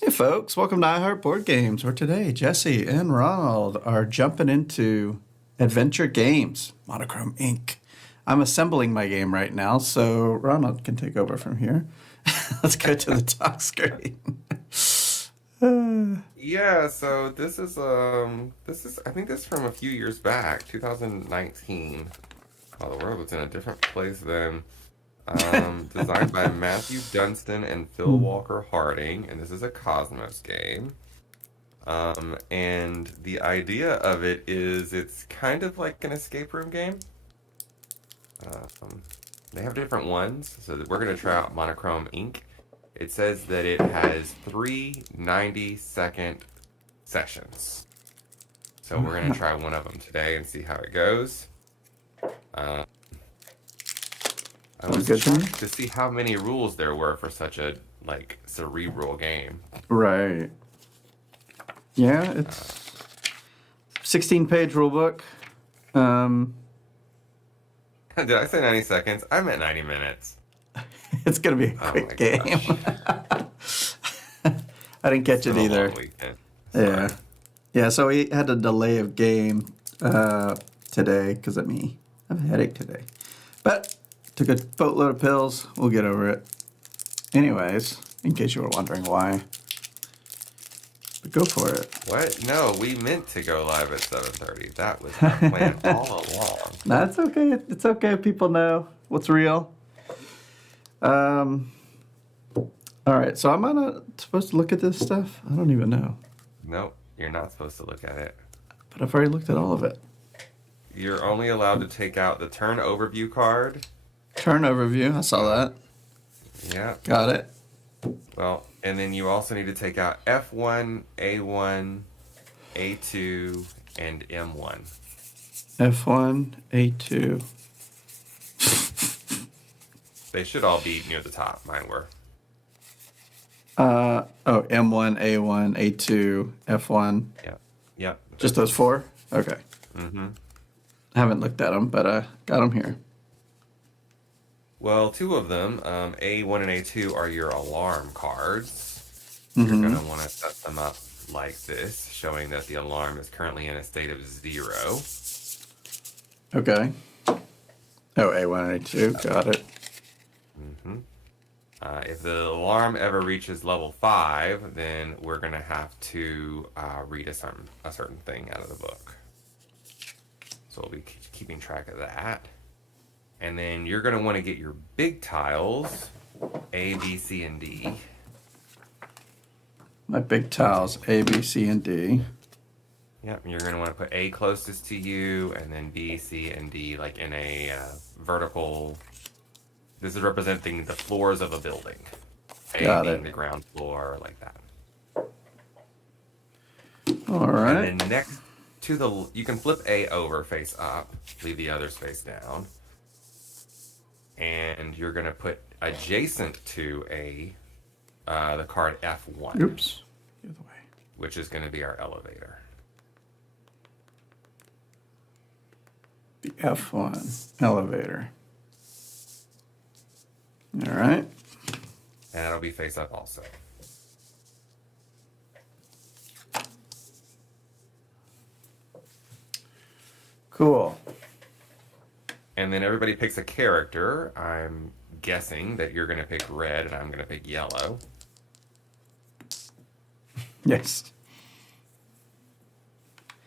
Hey folks, welcome to iHeart Board Games, where today Jesse and Ronald are jumping into Adventure Games, Monochrome Inc. I'm assembling my game right now, so Ronald can take over from here. Let's go to the talk screen. Yeah, so this is I think this is from a few years back, 2019. Oh, the world was in a different place then. Designed by Matthew Dunstan and Phil Walker Harding, and this is a Cosmos game. And the idea of it is it's kind of like an escape room game. Um, they have different ones, so we're gonna try out Monochrome Inc. It says that it has three 90-second sessions. So we're gonna try one of them today and see how it goes. Uh, I Sounds was good to me. shocked to see how many rules there were for such a like cerebral game. Right. Yeah, Uh, it's 16-page rulebook. Um, did I say 90 seconds? I meant 90 minutes. it's gonna be a Oh quick my game. gosh. I didn't It's catch it been a either. long weekend. Yeah. Sorry. Yeah, so we had a delay of game today because of me. I have a headache today. But took a boatload of pills. We'll get over it. Anyways, in case you were wondering why. But go for it. What? No, we meant to go live at 7:30. That was our plan all along. That's okay. It's okay if people know what's real. Um, all right, so am I not supposed to look at this stuff? I don't even know. Nope, you're not supposed to look at it. But I've already looked at all of it. You're only allowed to take out the turn overview card. Turn overview. I saw that. Yeah. Got it. Well, and then you also need to take out F1, A1, A2, and M1. F1, A2. They should all be near the top. Mine were. M1, A1, A2, F1. Yeah. Yep. Just those four? Okay. Mm-hmm. I haven't looked at them, but got them here. Well, two of them, A1 and A2, are your alarm cards. You're Mm-hmm. going to want to set them up like this, showing that the alarm is currently in a state of 0. Okay. Oh, A1 and A2. Got it. Mm-hmm. If the alarm ever reaches level 5, then we're going to have to read a certain thing out of the book. So we'll be keeping track of that. And then you're going to want to get your big tiles, A, B, C, and D. My big tiles, A, B, C, and D. Yep, you're going to want to put A closest to you, and then B, C, and D like in a vertical. This is representing the floors of a building. A Got being it. the ground floor, like that. All right. And then next to the, you can flip A over face up, leave the others face down. And you're going to put adjacent to A, the card F1, Oops. The other way. which is going to be our elevator. The F1 elevator. All right. And that'll be face up also. Cool. And then everybody picks a character. I'm guessing that you're going to pick red and I'm going to pick yellow. Yes.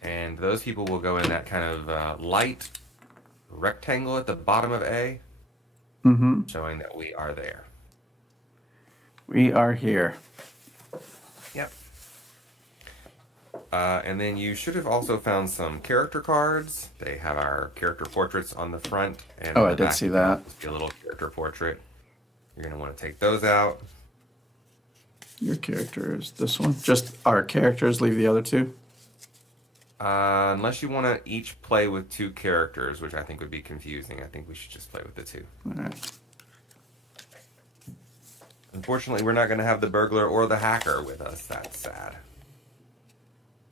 And those people will go in that kind of light rectangle at the bottom of A, Mm-hmm. showing that we are there. We are here. Yep. And then you should have also found some character cards. They have our character portraits on the front. And Oh, on I the did back, see that. a little character portrait. You're going to want to take those out. Your character is this one. Just our characters. Leave the other two. Unless you want to each play with two characters, which I think would be confusing. I think we should just play with the two. All right. Unfortunately, we're not going to have the burglar or the hacker with us. That's sad.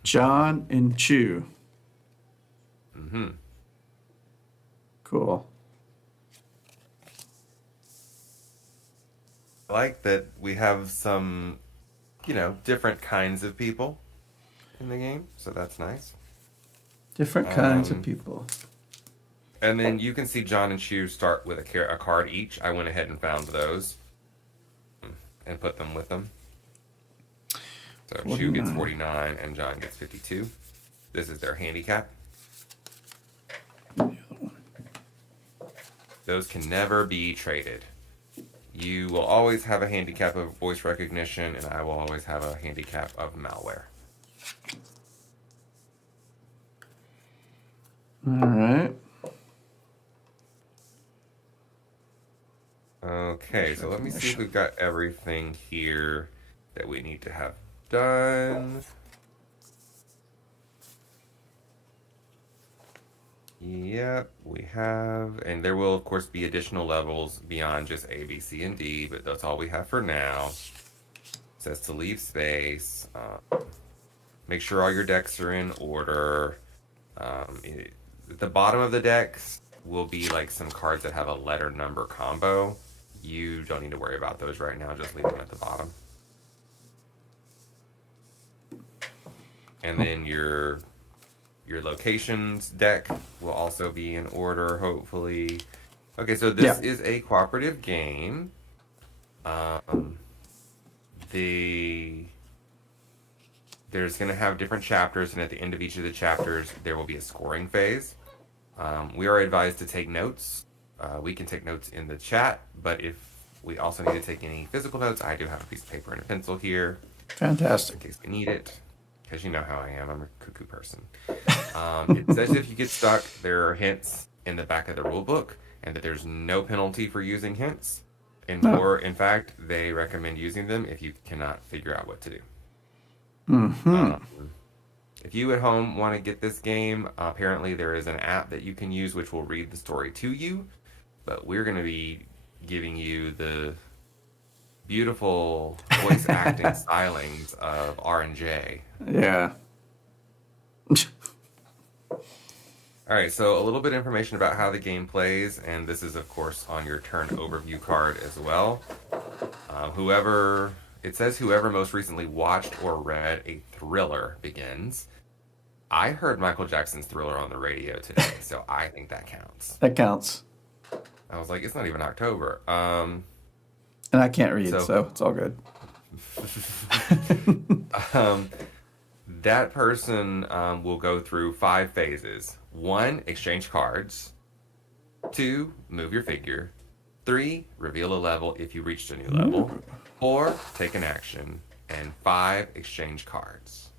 John and Chew. Mm-hmm. Cool. I like that we have some different kinds of people in the game, so that's nice. Different kinds of people. And then you can see John and Chu start with a card each. I went ahead and found those and put them with them. So 49. Chu gets 49 and John gets 52. This is their handicap. Those can never be traded. You will always have a handicap of voice recognition, and I will always have a handicap of malware. All right. Okay, so let me see if we've got everything here that we need to have done. Yep, we have. And there will, of course, be additional levels beyond just A, B, C, and D, but that's all we have for now. It says to leave space. Make sure all your decks are in order. At the bottom of the decks will be like some cards that have a letter number combo. You don't need to worry about those right now. Just leave them at the bottom. And then your locations deck will also be in order, hopefully. Okay, so this is a cooperative game. There's going to have different chapters, and at the end of each of the chapters, there will be a scoring phase. We are advised to take notes. We can take notes in the chat, but if we also need to take any physical notes, I do have a piece of paper and a pencil here. Fantastic. In case we need it, because you know how I am. I'm a cuckoo person. It says if you get stuck, there are hints in the back of the rule book, and that there's no penalty for using hints. Or, in fact, they recommend using them if you cannot figure out what to do. If you at home want to get this game, apparently there is an app that you can use which will read the story to you, but we're going to be giving you the beautiful voice acting stylings of R&J. Yeah. All right, so a little bit of information about how the game plays, and this is, of course, on your turn overview card as well. It says whoever most recently watched or read a thriller begins. I heard Michael Jackson's Thriller on the radio today, so I think that counts. That counts. I was like, it's not even October. And I can't read, so it's all good. That person will go through 5 phases. 1, exchange cards. 2, move your figure. 3, reveal a level if you reached a new level. 4, take an action. And 5, exchange cards.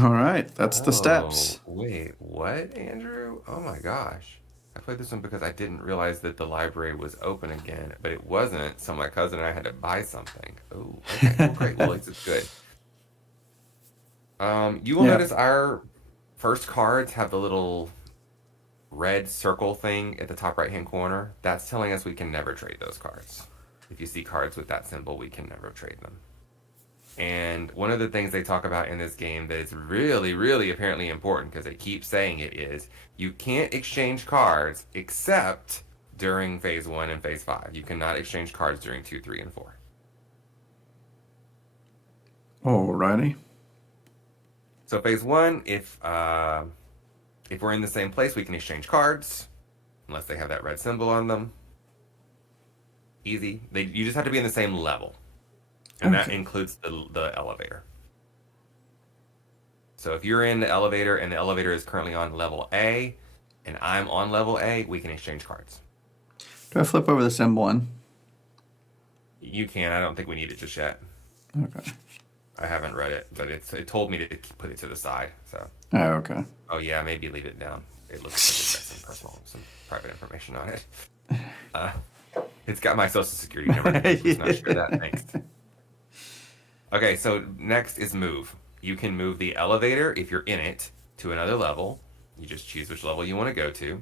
All right, that's the steps. Wait, what, Andrew? Oh my gosh. I played this one because I didn't realize that the library was open again, but it wasn't, so my cousin and I had to buy something. Oh, okay, well, great. Well, at least it's good. You will notice our first cards have the little red circle thing at the top right-hand corner. That's telling us we can never trade those cards. If you see cards with that symbol, we can never trade them. And one of the things they talk about in this game that is really, really apparently important, because they keep saying it, is you can't exchange cards except during phase 1 and phase 5. You cannot exchange cards during 2, 3, and 4. Alrighty. So phase 1, if we're in the same place, we can exchange cards, unless they have that red symbol on them. Easy. You just have to be in the same level. And that includes the elevator. So if you're in the elevator and the elevator is currently on level A, and I'm on level A, we can exchange cards. Do I flip over the symbol one? You can. I don't think we need it just yet. Okay. I haven't read it, but it told me to put it to the side. So. Oh, okay. Oh yeah, maybe leave it down. It looks like it's got some private information on it. It's got my social security number. Let's not share that. Thanks. Okay, so next is move. You can move the elevator if you're in it to another level. You just choose which level you want to go to.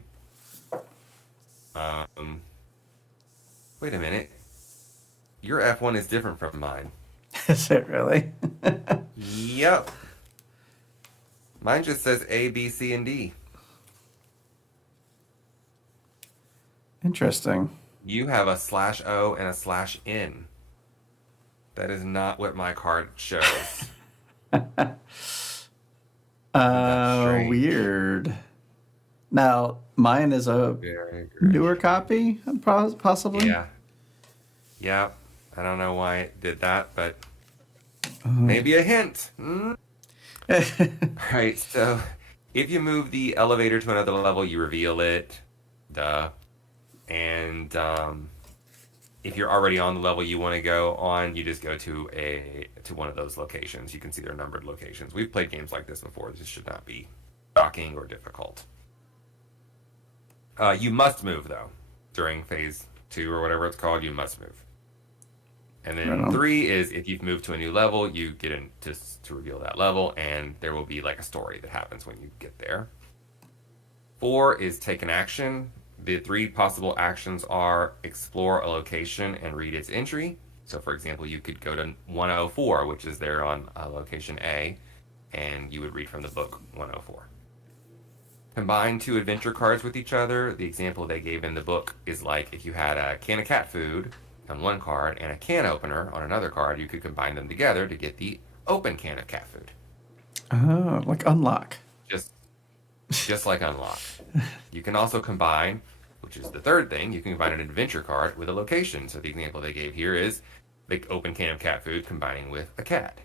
Wait a minute. Your F1 is different from mine. Is it really? Yep. Mine just says A, B, C, and D. Interesting. You have a /O and a /N. That is not what my card shows. Isn't that strange? Weird. Now, mine is a Very, very newer strange. copy, possibly. Yeah. Yeah. I don't know why it did that, but maybe a hint. Hmm? All right. So if you move the elevator to another level, you reveal it. Duh. And if you're already on the level you want to go on, you just go to one of those locations. You can see their numbered locations. We've played games like this before. This should not be shocking or difficult. You must move though during phase 2 or whatever it's called. You must move. And Right then on. 3 is if you've moved to a new level, you get in to reveal that level, and there will be like a story that happens when you get there. 4 is take an action. The 3 possible actions are explore a location and read its entry. So, for example, you could go to 104, which is there on location A, and you would read from the book 104. Combine 2 adventure cards with each other. The example they gave in the book is like if you had a can of cat food on one card and a can opener on another card, you could combine them together to get the open can of cat food. Oh, like unlock. Just just like unlock. You can also combine, which is the third thing, you can combine an adventure card with a location. So the example they gave here is the open can of cat food combining with a cat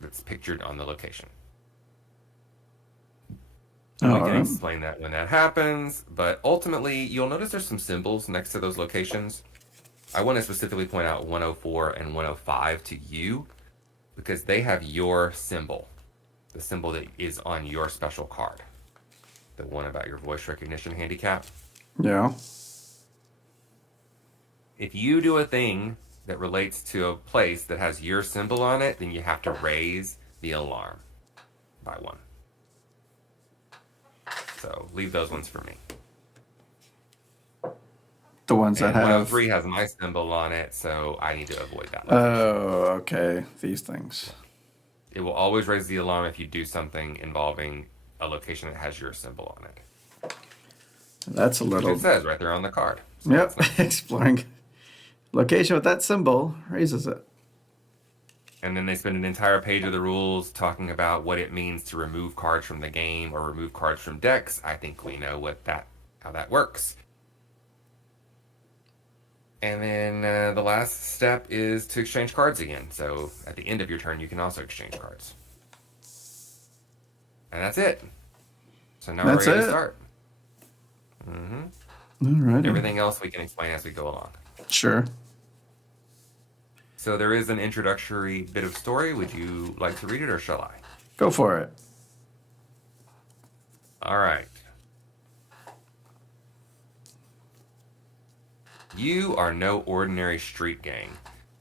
that's pictured on the location. And we All can right. explain that when that happens, but ultimately you'll notice there's some symbols next to those locations. I want to specifically point out 104 and 105 to you because they have your symbol, the symbol that is on your special card, the one about your voice recognition handicap. Yeah. If you do a thing that relates to a place that has your symbol on it, then you have to raise the alarm by 1. So leave those ones for me. The ones that And have. 103 has my symbol on it, so I need to avoid that location. Oh, okay. These things. It will always raise the alarm if you do something involving a location that has your symbol on it, That's a which it little. says right there on the card. So Yep. that's nice. Exploring location with that symbol raises it. And then they spend an entire page of the rules talking about what it means to remove cards from the game or remove cards from decks. I think we know how that works. And then the last step is to exchange cards again. So at the end of your turn, you can also exchange cards. And that's it. So now we're That's ready to it. start. Hmm. Alrighty. Everything else we can explain as we go along. Sure. So there is an introductory bit of story. Would you like to read it or shall I? Go for it. All right. You are no ordinary street gang.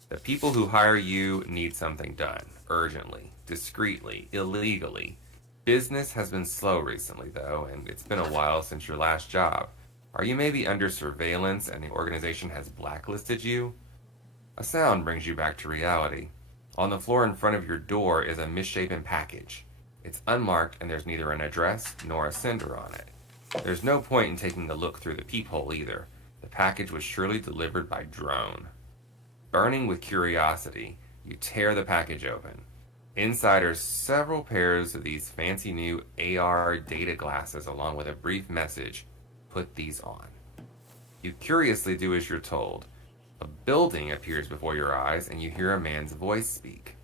The people who hire you need something done, urgently, discreetly, illegally. Business has been slow recently, though, and it's been a while since your last job. Are you maybe under surveillance and the organization has blacklisted you? A sound brings you back to reality. On the floor in front of your door is a misshapen package. It's unmarked and there's neither an address nor a sender on it. There's no point in taking a look through the peephole either. The package was surely delivered by drone. Burning with curiosity, you tear the package open. Inside are several pairs of these fancy new AR data glasses along with a brief message. Put these on. You curiously do as you're told. A building appears before your eyes and you hear a man's voice speak.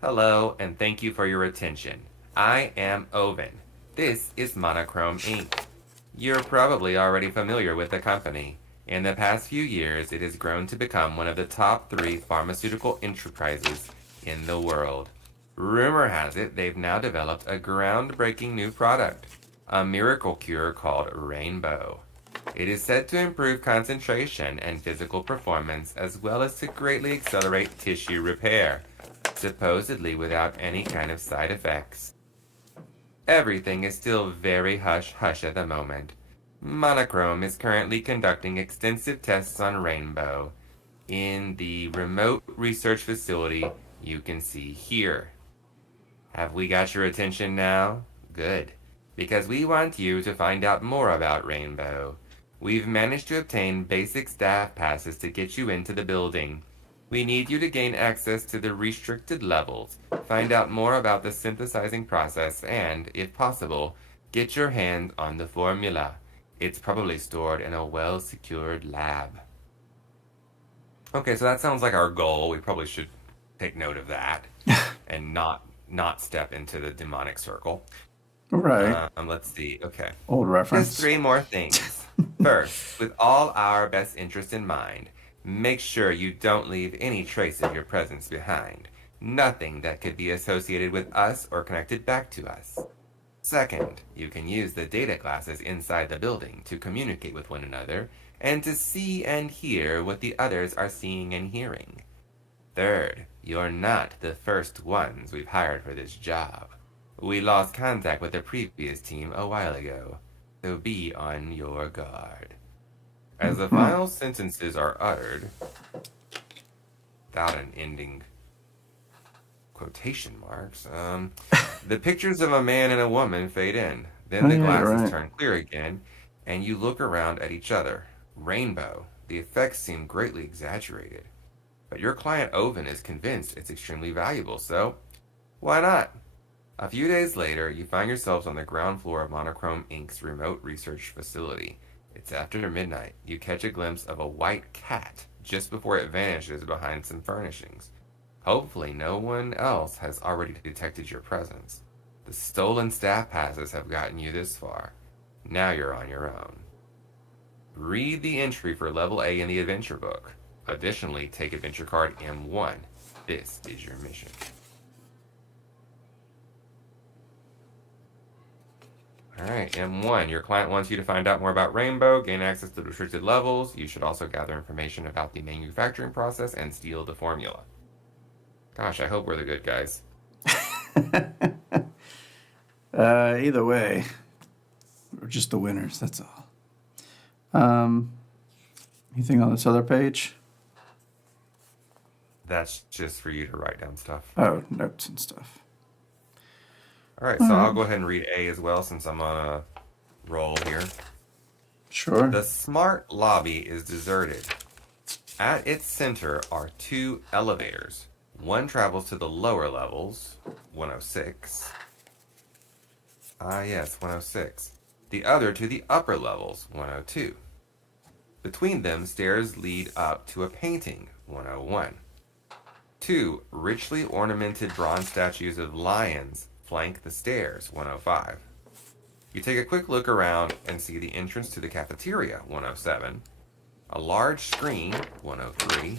Hello, and thank you for your attention. I am Oven. This is Monochrome Inc. You're probably already familiar with the company. In the past few years, it has grown to become one of the top 3 pharmaceutical enterprises in the world. Rumor has it they've now developed a groundbreaking new product, a miracle cure called Rainbow. It is said to improve concentration and physical performance as well as to greatly accelerate tissue repair, supposedly without any kind of side effects. Everything is still very hush-hush at the moment. Monochrome is currently conducting extensive tests on Rainbow in the remote research facility you can see here. Have we got your attention now? Good. Because we want you to find out more about Rainbow. We've managed to obtain basic staff passes to get you into the building. We need you to gain access to the restricted levels, find out more about the synthesizing process, and, if possible, get your hands on the formula. It's probably stored in a well-secured lab. Okay, so that sounds like our goal. We probably should take note of that and not step into the demonic circle. Right. Let's see. Okay. Old Just reference. 3 more things. First, with all our best interests in mind, make sure you don't leave any trace of your presence behind. Nothing that could be associated with us or connected back to us. Second, you can use the data glasses inside the building to communicate with one another and to see and hear what the others are seeing and hearing. Third, you're not the first ones we've hired for this job. We lost contact with the previous team a while ago, so be on your guard. As the final sentences are uttered, without an ending quotation marks, the pictures of a man and a woman fade in. Then the glasses turn clear again, and you look around at each other. Rainbow. The effects seem greatly exaggerated. But your client Oven is convinced it's extremely valuable, so why not? A few days later, you find yourselves on the ground floor of Monochrome Inc.'s remote research facility. It's after midnight. You catch a glimpse of a white cat just before it vanishes behind some furnishings. Hopefully no one else has already detected your presence. The stolen staff passes have gotten you this far. Now you're on your own. Read the entry for level A in the adventure book. Additionally, take adventure card M1. This is your mission. Alright, M1. Your client wants you to find out more about Rainbow, gain access to the restricted levels. You should also gather information about the manufacturing process and steal the formula. Gosh, I hope we're the good guys. Either way, we're just the winners, that's all. Anything on this other page? That's just for you to write down stuff. Oh, notes and stuff. Alright, so I'll go ahead and read A as well since I'm on a roll here. Sure. The smart lobby is deserted. At its center are 2 elevators. One travels to the lower levels, 106. Yes, 106. The other to the upper levels, 102. Between them, stairs lead up to a painting, 101. 2 richly ornamented bronze statues of lions flank the stairs, 105. You take a quick look around and see the entrance to the cafeteria, 107. A large screen, 103,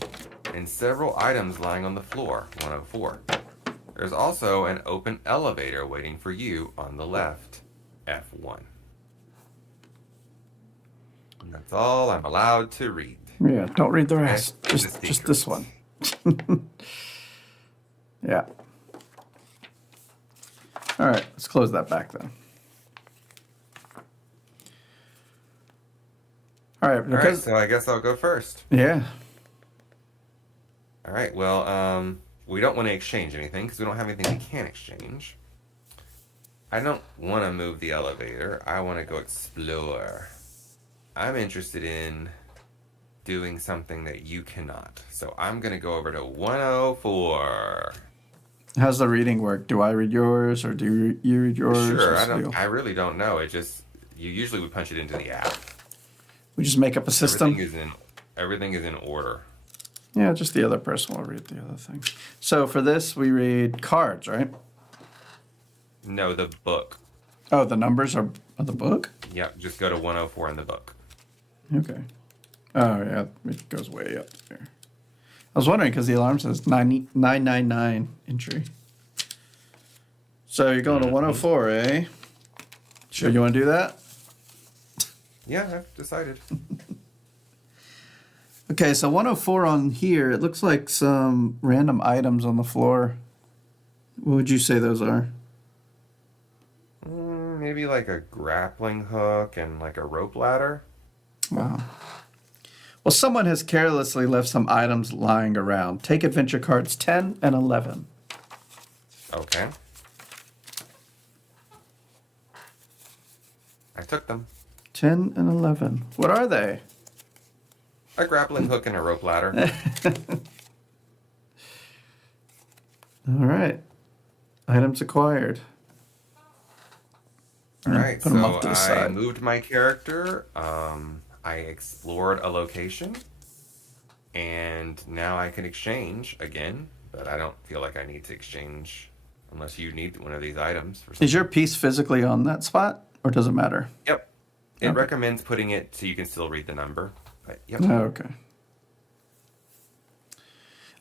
and several items lying on the floor, 104. There's also an open elevator waiting for you on the left, F1. And that's all I'm allowed to read. Yeah, don't read the rest. Okay? Just this one. Yeah. All right, let's close that back then. All right, All right, so I guess I'll go first. Yeah. All right, well, we don't want to exchange anything because we don't have anything we can exchange. I don't want to move the elevator. I want to go explore. I'm interested in doing something that you cannot. So I'm going to go over to 104. How's the reading work? Do I read yours or do you read yours? Sure, I really don't know. It just, you usually would punch it into the app. We just make up a system? Everything is in order. Yeah, just the other person will read the other thing. So for this, we read cards, right? No, the book. Oh, the numbers are the book? Yep, just go to 104 in the book. Okay. Oh, yeah, it goes way up there. I was wondering because the alarm says 999 entry. So you're going to 104, eh? Sure you want to do that? Yeah, I've decided. Okay, so 104 on here, it looks like some random items on the floor. What would you say those are? Maybe like a grappling hook and like a rope ladder. Wow. Well, someone has carelessly left some items lying around. Take adventure cards 10 and 11. Okay. I took them. 10 and 11. What are they? A grappling hook and a rope ladder. All right. Items acquired. All right, Put them so off to the I side. moved my character. I explored a location, and now I can exchange again. But I don't feel like I need to exchange unless you need one of these items for something. Is your piece physically on that spot, or does it matter? Yep. It Okay. recommends putting it so you can still read the number. But yep. Oh, okay.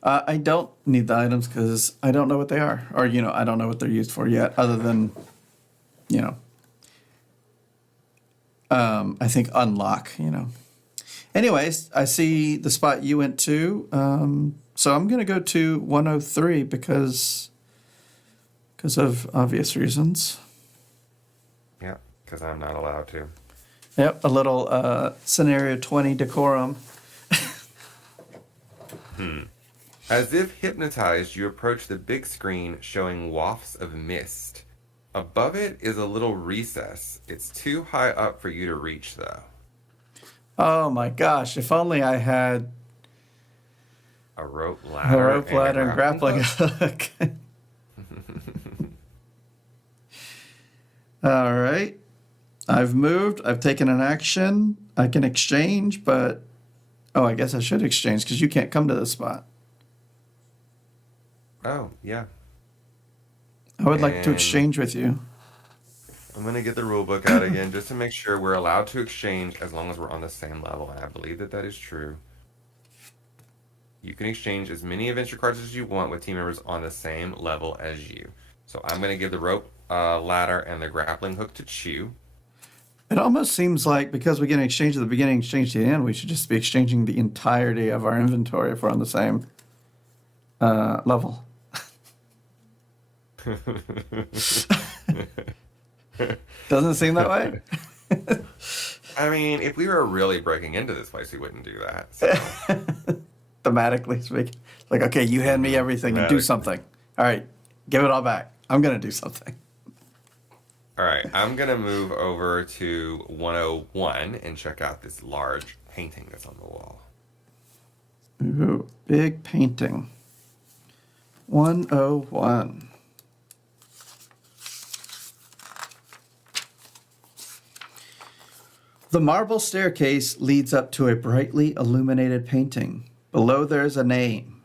I don't need the items because I don't know what they are, or I don't know what they're used for yet, other than, I think unlock. Anyways, I see the spot you went to, so I'm gonna go to 103 because of obvious reasons. Yeah, because I'm not allowed to. Yep, a little scenario 20 decorum. As if hypnotized, you approach the big screen showing wafts of mist. Above it is a little recess. It's too high up for you to reach, though. Oh my gosh! If only I had A rope a ladder, rope ladder and grappling hook. hook. All right. I've moved. I've taken an action. I can exchange, but I guess I should exchange because you can't come to this spot. Oh, yeah. I would like to And exchange with you. I'm going to get the rule book out again just to make sure we're allowed to exchange as long as we're on the same level. And I believe that is true. You can exchange as many adventure cards as you want with team members on the same level as you. So I'm going to give the rope ladder and the grappling hook to Chew. It almost seems like because we get an exchange at the beginning, exchange to the end, we should just be exchanging the entirety of our inventory if we're on the same level. Doesn't it seem that way? I mean, if we were really breaking into this place, we wouldn't do that. So. Thematically speaking. Like, okay, you hand me everything and do something. All right, give it all back. I'm going to do something. All right, I'm going to move over to 101 and check out this large painting that's on the wall. Ooh, big painting. 101. The marble staircase leads up to a brightly illuminated painting. Below there is a name,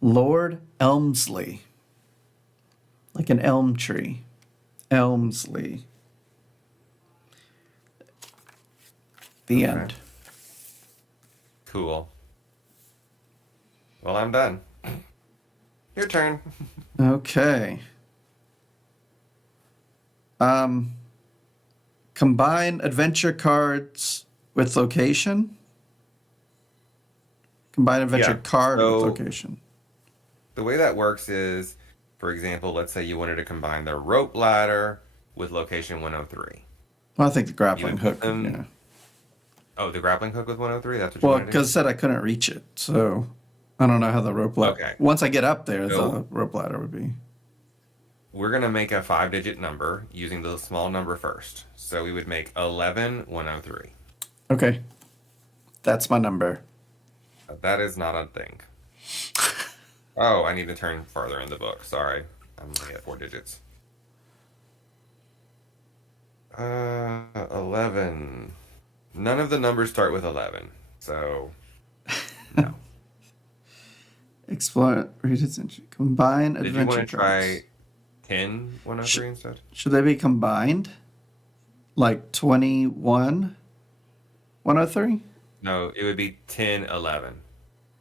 Lord Elmsley. Like an elm tree. Elmsley. The end. Cool. Well, I'm done. Your turn. Okay. Combine adventure cards with location. Combine adventure card with location. The way that works is, for example, let's say you wanted to combine the rope ladder with location 103. Well, I think the grappling hook. Yeah. Oh, the grappling hook with 103? That's what you Well, want to do? because it said I couldn't reach it, so I don't know how the rope ladder. Okay. Once I get up there, the rope ladder would be. We're going to make a 5-digit number using the small number first. So we would make 11103. Okay. That's my number. That is not a thing. Oh, I need to turn farther in the book. Sorry. I'm only at 4 digits. 11. None of the numbers start with 11. So, no. Explore. Combine Did adventure you want to try cards. 10 103 instead? Should they be combined? Like 21 103? No, it would be 10 11.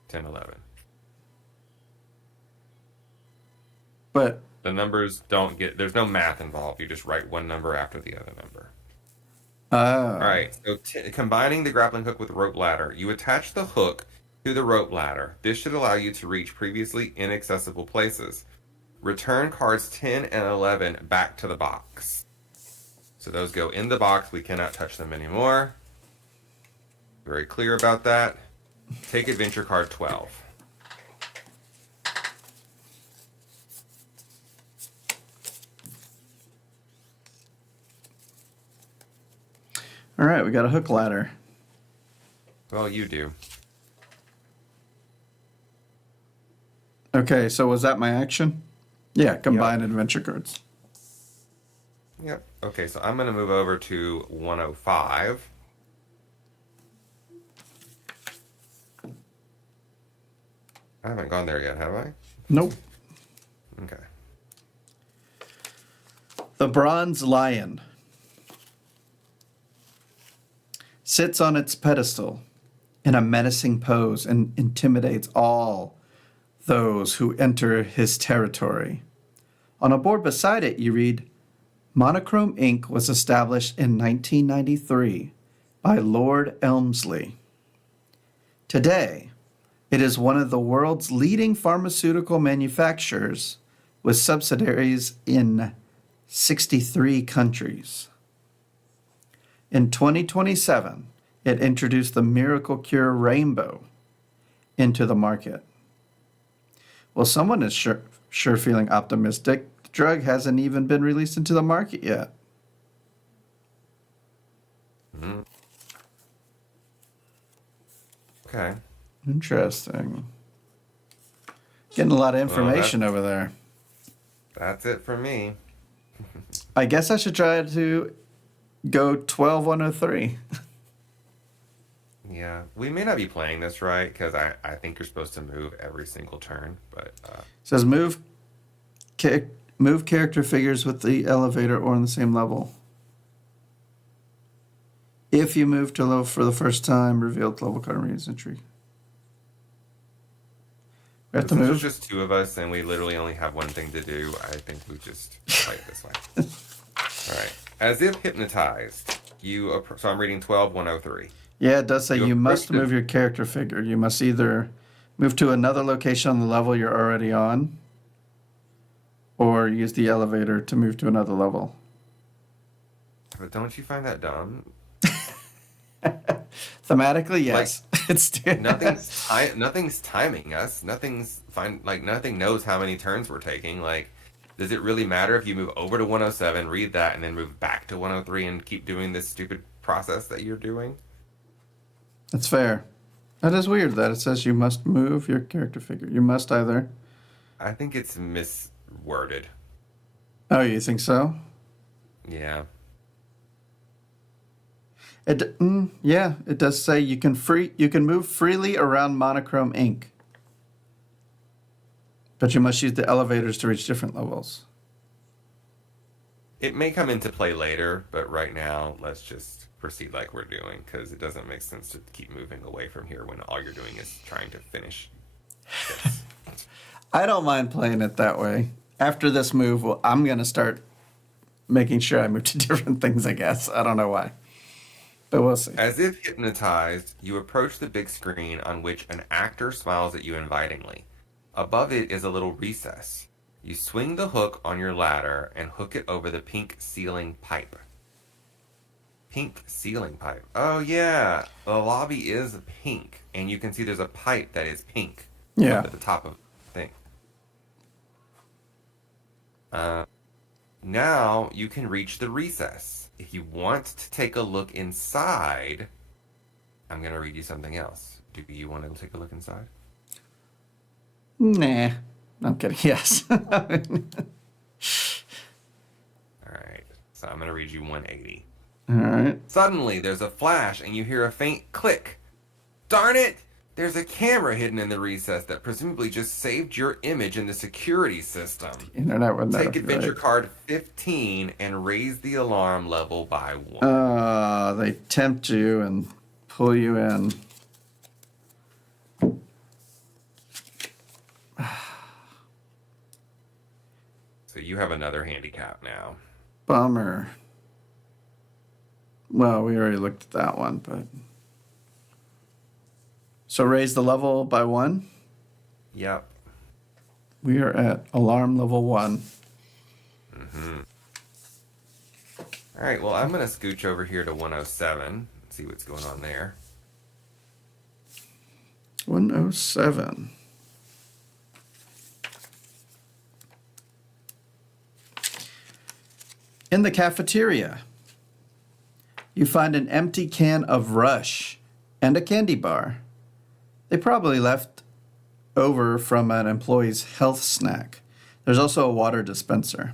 10 11. But The numbers don't get, there's no math involved. You just write one number after the other number. All right, so combining the grappling hook with the rope ladder, you attach the hook to the rope ladder. This should allow you to reach previously inaccessible places. Return cards 10 and 11 back to the box. So those go in the box. We cannot touch them anymore. Very clear about that. Take adventure card 12. All right, we got a hook ladder. Well, you do. Okay, so was that my action? Yeah, combine adventure cards. Yep. Okay, so I'm going to move over to 105. I haven't gone there yet, have I? Nope. Okay. The bronze lion sits on its pedestal in a menacing pose and intimidates all those who enter his territory. On a board beside it, you read, Monochrome Inc. was established in 1993 by Lord Elmsley. Today, it is one of the world's leading pharmaceutical manufacturers with subsidiaries in 63 countries. In 2027, it introduced the Miracle Cure Rainbow into the market. Well, someone is sure feeling optimistic. The drug hasn't even been released into the market yet. Mm-hmm. Okay. Interesting. Getting a lot of information over there. That's it for me. I guess I should try to go 12103. Yeah, we may not be playing this right because I think you're supposed to move every single turn, but It says move character figures with the elevator or on the same level. If you move to a level for the first time, reveal the level card and read its entry. We have to since move. there's just two of us and we literally only have one thing to do, I think we just play it this way. All right. As if hypnotized, so I'm reading 12103. Yeah, it does say you must approach move your character figure. You must either move to another location on the level you're already on, or use the elevator to move to another level. But don't you find that dumb? Thematically, yes. Like, it's nothing's timing us. Nothing knows how many turns we're taking. Like, does it really matter if you move over to 107, read that, and then move back to 103 and keep doing this stupid process that you're doing? That's fair. That is weird that it says you must move your character figure. You must either. I think it's misworded. Oh, you think so? Yeah. Yeah, it does say you can move freely around Monochrome Inc. But you must use the elevators to reach different levels. It may come into play later, but right now, let's just proceed like we're doing, because it doesn't make sense to keep moving away from here when all you're doing is trying to finish this. I don't mind playing it that way. After this move, I'm going to start making sure I move to different things, I guess. I don't know why. But we'll see. As if hypnotized, you approach the big screen on which an actor smiles at you invitingly. Above it is a little recess. You swing the hook on your ladder and hook it over the pink ceiling pipe. Pink ceiling pipe. Oh, yeah. The lobby is pink, and you can see there's a pipe that is pink. Yeah. Up at the top of the thing. Now you can reach the recess. If you want to take a look inside, I'm going to read you something else. Do you want to take a look inside? Nah. I'm kidding. Yes. All right. So I'm going to read you 180. All right. Suddenly, there's a flash and you hear a faint click. Darn it! There's a camera hidden in the recess that presumably just saved your image in the security system. Internet would never Take adventure right. card 15 and raise the alarm level by 1. They tempt you and pull you in. So you have another handicap now. Bummer. Well, we already looked at that one, but... So raise the level by 1? Yep. We are at alarm level 1. Mm-hmm. All right, well, I'm going to scooch over here to 107 and see what's going on there. 107. In the cafeteria, You find an empty can of Rush and a candy bar. They probably left over from an employee's health snack. There's also a water dispenser.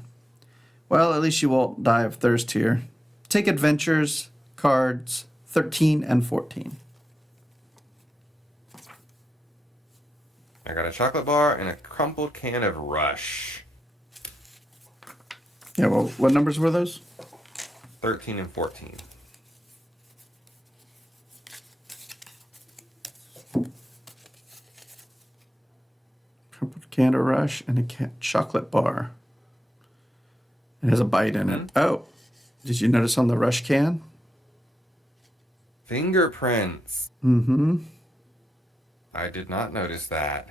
Well, at least you won't die of thirst here. Take adventures, cards 13 and 14. I got a chocolate bar and a crumpled can of Rush. Yeah, well, what numbers were those? 13 and 14. Crumpled can of Rush and a chocolate bar. It has a bite in it. Oh, did you notice on the Rush can? Fingerprints. Mm-hmm. I did not notice that.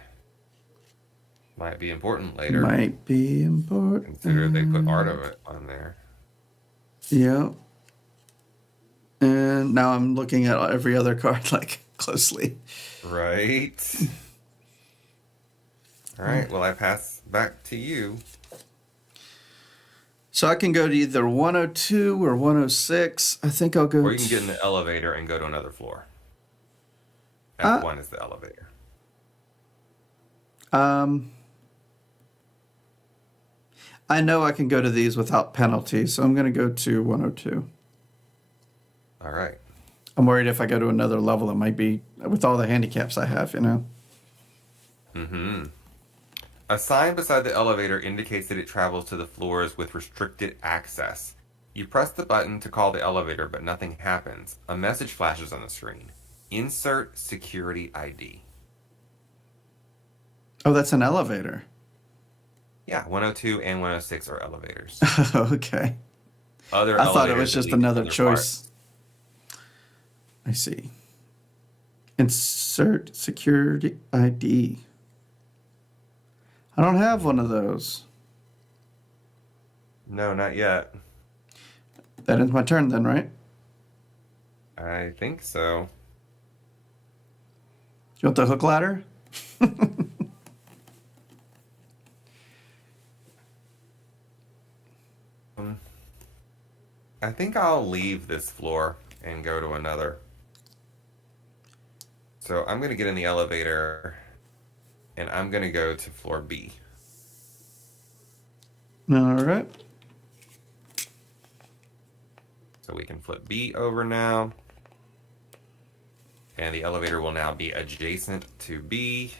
Might be important later. Might be important. Consider they put art of it on there. Yeah. And now I'm looking at every other card like closely. Right. All right. Well, I pass back to you. So I can go to either 102 or 106. I think I'll go. Or you can get in the elevator and go to another floor. F1 is the elevator. I know I can go to these without penalty, so I'm going to go to 102. All right. I'm worried if I go to another level, it might be with all the handicaps I have, you know? Mm-hmm. A sign beside the elevator indicates that it travels to the floors with restricted access. You press the button to call the elevator, but nothing happens. A message flashes on the screen. Insert security ID. Oh, that's an elevator. Yeah, 102 and 106 are elevators. Okay. Other I thought it elevators was just that lead to another other choice. I see. Insert security ID. I don't have one of those. No, not yet. That ends my turn then, right? I think so. You want the hook ladder? I think I'll leave this floor and go to another. So I'm going to get in the elevator and I'm going to go to floor B. All right. So we can flip B over now. And the elevator will now be adjacent to B.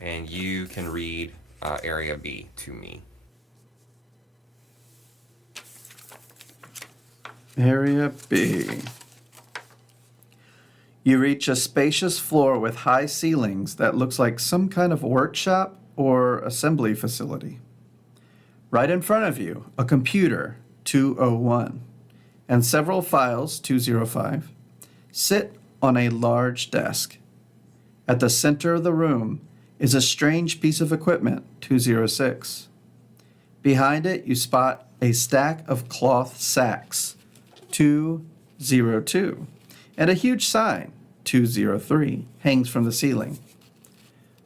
And you can read area B to me. Area B. You reach a spacious floor with high ceilings that looks like some kind of workshop or assembly facility. Right in front of you, a computer, 201, and several files, 205, sit on a large desk. At the center of the room is a strange piece of equipment, 206. Behind it, you spot a stack of cloth sacks, 202, and a huge sign, 203, hangs from the ceiling.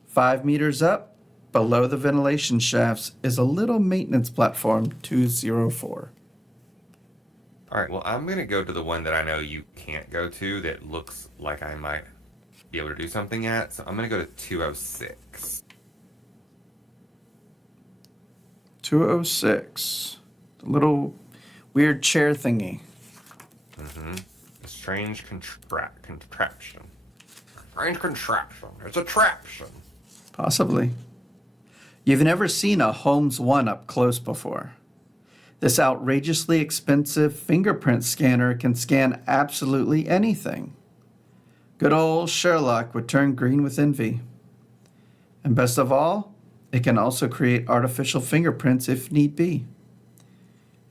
5 meters up, below the ventilation shafts, is a little maintenance platform, 204. All right, well, I'm going to go to the one that I know you can't go to that looks like I might be able to do something at. So I'm going to go to 206. 206. The little weird chair thingy. Mm-hmm. A strange contraption. Strange contraption. It's a traption. Possibly. You've never seen a Holmes One up close before. This outrageously expensive fingerprint scanner can scan absolutely anything. Good old Sherlock would turn green with envy. And best of all, it can also create artificial fingerprints if need be.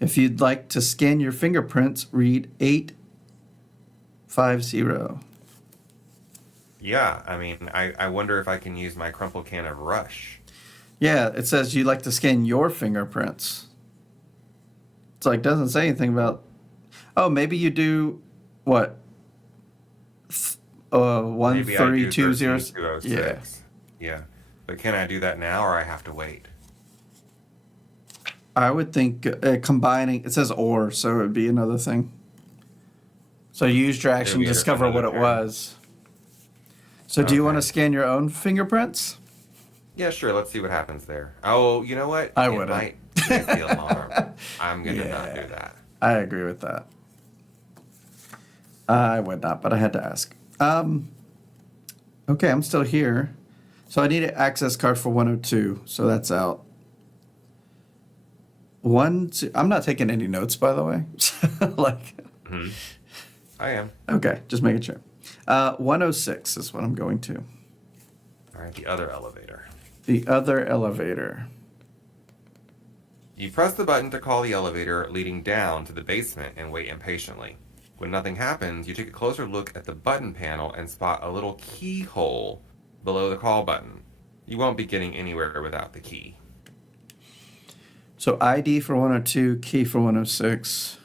If you'd like to scan your fingerprints, read 850. Yeah, I mean, I wonder if I can use my crumpled can of Rush. Yeah, it says you'd like to scan your fingerprints. It's like, doesn't say anything about... Oh, maybe you do, what? 1320? Yeah. Yeah. But can I do that now or I have to wait? I would think combining... It says or, so it would be another thing. So you used your action It'll be to discover what another it turn. was. So do you want to Okay. scan your own fingerprints? Yeah, sure. Let's see what happens there. Oh, you know what? I It wouldn't. might raise the alarm. I'm gonna not do Yeah, that. I agree with that. I would not, but I had to ask. Okay, I'm still here. So I need an access card for 102, so that's out. I'm not taking any notes, by the way. Like, Hmm. I am. okay, just making sure. 106 is what I'm going to. All right, the other elevator. The other elevator. You press the button to call the elevator leading down to the basement and wait impatiently. When nothing happens, you take a closer look at the button panel and spot a little keyhole below the call button. You won't be getting anywhere without the key. So ID for 102, key for 106.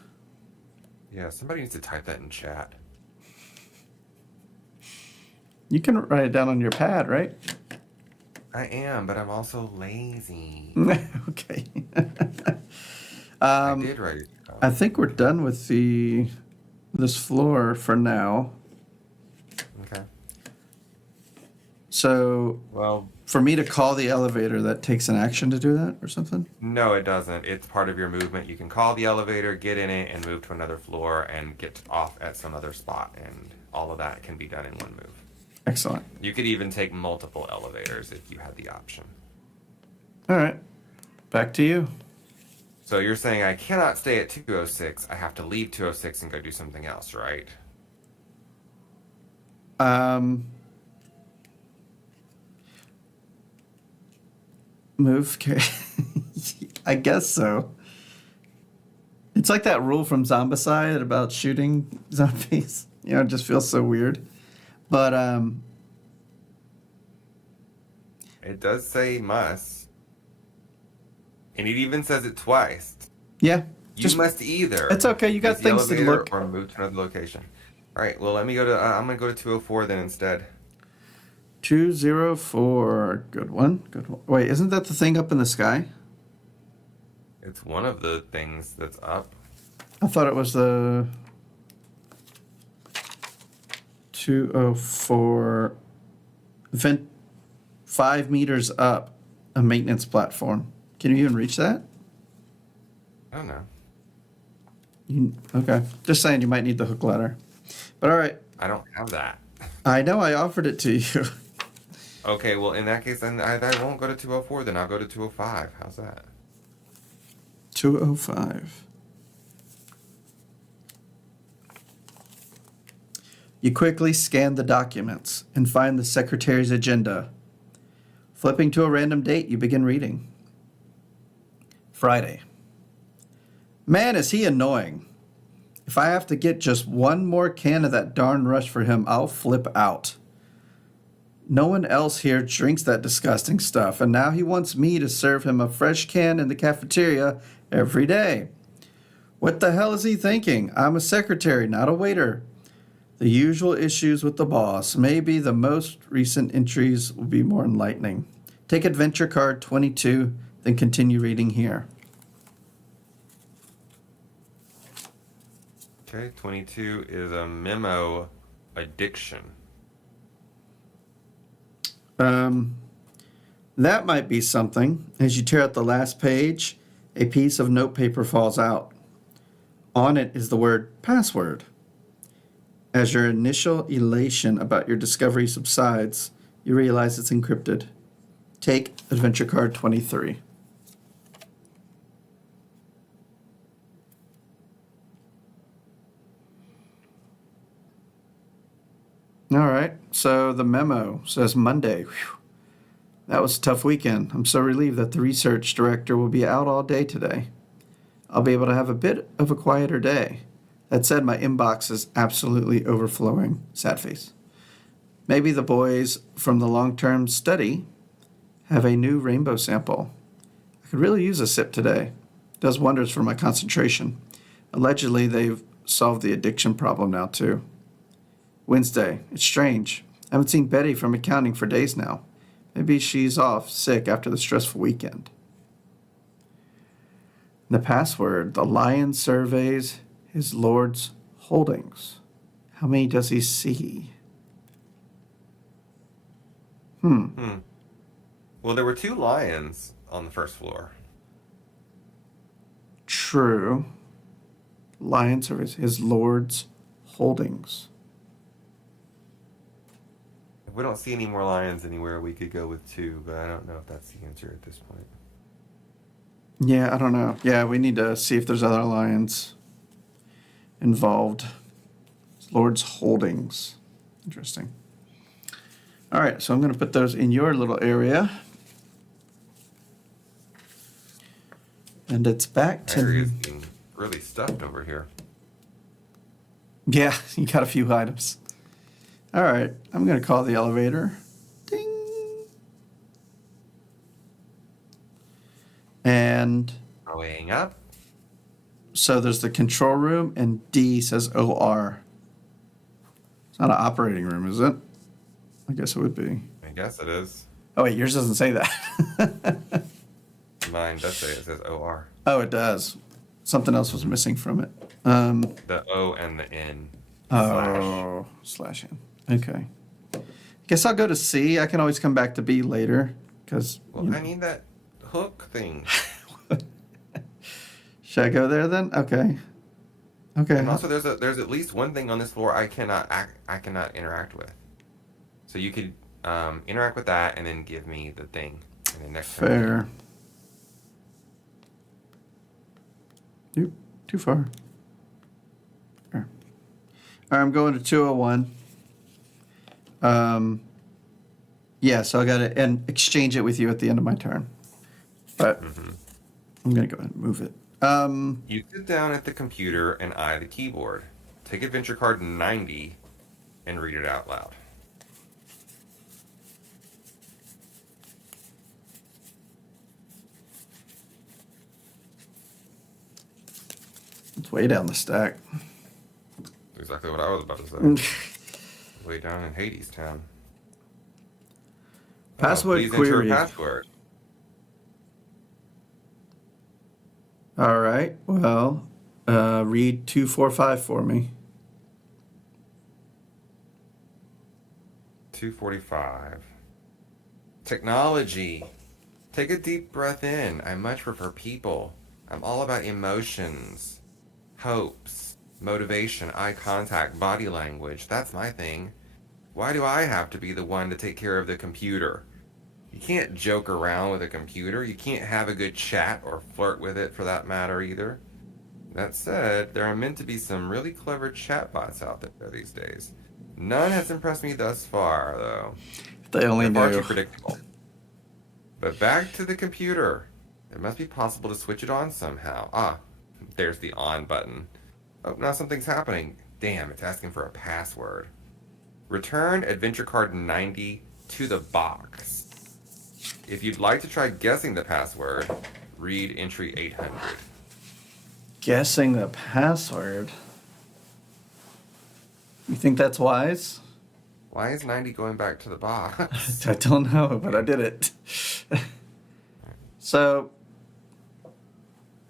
Yeah, somebody needs to type that in chat. You can write it down on your pad, right? I am, but I'm also lazy. Okay. I did write it down. I think we're done with this floor for now. Okay. So Well, for me to call the elevator, that takes an action to do that or something? no, it doesn't. It's part of your movement. You can call the elevator, get in it, and move to another floor and get off at some other spot. And all of that can be done in one move. Excellent. You could even take multiple elevators if you had the option. All right. Back to you. So you're saying I cannot stay at 206. I have to leave 206 and go do something else, right? Move. I guess so. It's like that rule from Zombicide about shooting zombies. You know, it just feels so weird. But It does say must. And it even says it twice. yeah, You must either. it's okay. You got use the things to elevator look. or move to another location. All right. Well, let me go to. I'm gonna go to 204 then instead. 204. Good one. Good one. Wait, isn't that the thing up in the sky? It's one of the things that's up. I thought it was the 204 vent 5 meters up a maintenance platform. Can you even reach that? I don't know. Okay. Just saying you might need the hook ladder. But all right. I don't have that. I know I offered it to you. Okay. Well, in that case, then I won't go to 204. Then I'll go to 205. How's that? 205. You quickly scan the documents and find the secretary's agenda. Flipping to a random date, you begin reading. Friday. Man, is he annoying. If I have to get just one more can of that darn rush for him, I'll flip out. No one else here drinks that disgusting stuff, and now he wants me to serve him a fresh can in the cafeteria every day. What the hell is he thinking? I'm a secretary, not a waiter. The usual issues with the boss. Maybe the most recent entries will be more enlightening. Take adventure card 22, then continue reading here. Okay. 22 is a memo addiction. That might be something. As you tear out the last page, a piece of notepaper falls out. On it is the word password. As your initial elation about your discovery subsides, you realize it's encrypted. Take adventure card 23. All right, so the memo says Monday. Whew. That was a tough weekend. I'm so relieved that the research director will be out all day today. I'll be able to have a bit of a quieter day. That said, my inbox is absolutely overflowing. Sad face. Maybe the boys from the long-term study have a new rainbow sample. I could really use a sip today. Does wonders for my concentration. Allegedly, they've solved the addiction problem now, too. Wednesday. It's strange. I haven't seen Betty from accounting for days now. Maybe she's off sick after the stressful weekend. The password. The lion surveys his lord's holdings. How many does he see? Well, there were 2 lions on the first floor. True. Lions are his lord's holdings. If we don't see any more lions anywhere, we could go with 2, but I don't know if that's the answer at this point. Yeah, I don't know. Yeah, we need to see if there's other lions involved. His lord's holdings. Interesting. All right, so I'm going to put those in your little area. And it's back to... Area is being really stuffed over here. Yeah, you got a few items. All right, I'm going to call the elevator. Ding. And Going up. so there's the control room, and D says OR. It's not an operating room, is it? I guess it would be. I guess it is. Oh, wait, yours doesn't say that. Mine does say it says OR. Oh, it does. Something else was missing from it. The O and the N. Oh, slash N. Okay. Guess I'll go to C. I can always come back to B later. Because. Well, I need that hook thing. Should I go there then? Okay. Okay. And also, there's at least one thing on this floor I cannot interact with. So you could interact with that and then give me the thing in the next turn. Fair. Nope, too far. There. All right, I'm going to 201. Yeah, so I got to exchange it with you at the end of my turn. But I'm going to go ahead and move it. You sit down at the computer and eye the keyboard. Take adventure card 90 and read it out loud. It's way down the stack. Exactly what I was about to say. Way down in Hades Town. Password please query. enter a password. All right. Well, read 245 for me. 245. Technology. Take a deep breath in. I much prefer people. I'm all about emotions, hopes, motivation, eye contact, body language. That's my thing. Why do I have to be the one to take care of the computer? You can't joke around with a computer. You can't have a good chat or flirt with it for that matter either. That said, there are meant to be some really clever chatbots out there these days. None has impressed me thus far, though. They only They're far knew. too predictable. But back to the computer. It must be possible to switch it on somehow. Ah, there's the on button. Oh, now something's happening. Damn, it's asking for a password. Return adventure card 90 to the box. If you'd like to try guessing the password, read entry 800. Guessing the password. You think that's wise? Why is 90 going back to the box? I don't know, but I did it. So,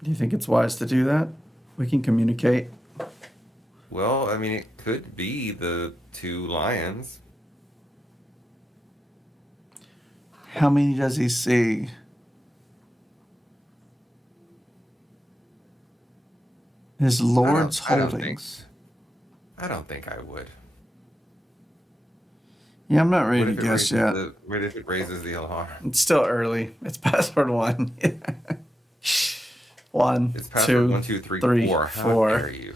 do you think it's wise to do that? We can communicate. Well, I mean, it could be the 2 lions. How many does he see? His lord's I don't holdings. I don't think I would. Yeah, I'm not What ready if to it guess raises yet. what if it raises the alarm? It's still early. It's password 1. 1, It's password 1, 2, 3, 4. How 4. dare you?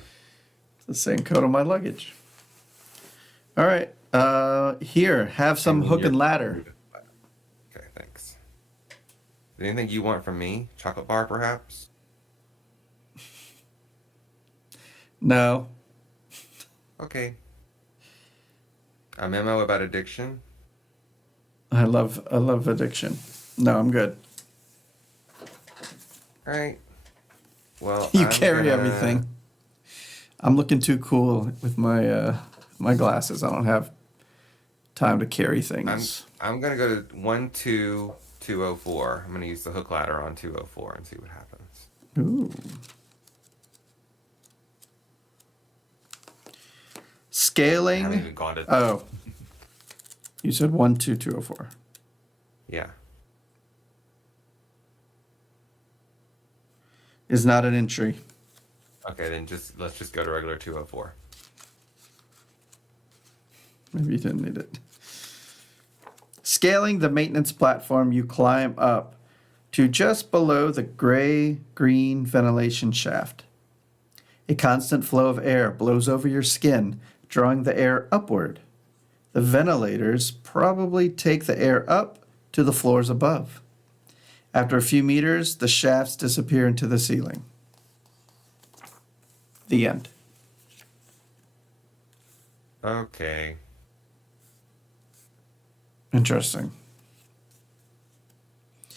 It's the same code on my luggage. All right. Here, have some hook and ladder. Okay, thanks. Anything you want from me? Chocolate bar, perhaps? No. Okay. A memo about addiction? I love addiction. No, I'm good. All right. Well, You I'm carry gonna- everything. I'm looking too cool with my my glasses. I don't have time to carry things. I'm gonna go to 12204. I'm gonna use the hook ladder on 204 and see what happens. Ooh. I haven't Scaling. even gone to. Oh, you said 12204. Yeah. Is not an entry. Okay, then let's just go to regular 204. Maybe you didn't need it. Scaling the maintenance platform, you climb up to just below the gray-green ventilation shaft. A constant flow of air blows over your skin, drawing the air upward. The ventilators probably take the air up to the floors above. After a few meters, the shafts disappear into the ceiling. The end. Okay. Interesting.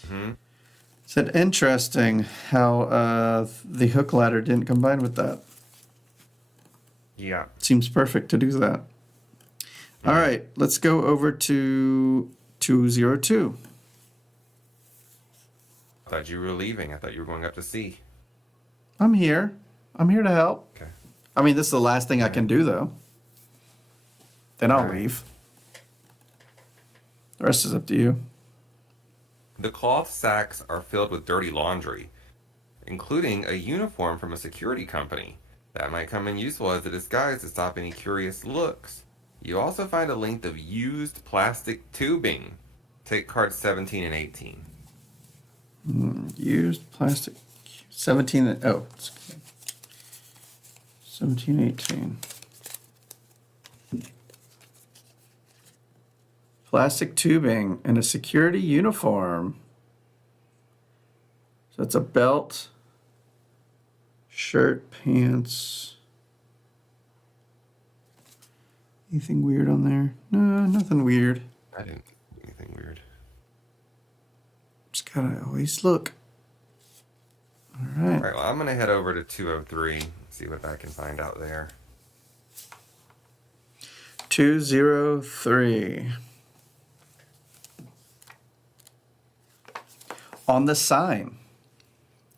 Hmm. Said interesting how the hook ladder didn't combine with that. Yeah. Seems perfect to do that. All right, let's go over to 202. I thought you were leaving. I thought you were going up to C. I'm here. I'm here to help. Okay. I mean, this is the last thing I can do, though. Then I'll All right. leave. The rest is up to you. The cloth sacks are filled with dirty laundry, including a uniform from a security company. That might come in useful as a disguise to stop any curious looks. You also find a length of used plastic tubing. Take cards 17 and 18. Used plastic. 17. Oh, 17, 18. Plastic tubing and a security uniform. So it's a belt, shirt, pants. Anything weird on there? No, nothing weird. I didn't see anything weird. Just gotta always look. All All right. right, well, I'm going to head over to 203, see what I can find out there. 203. On the sign,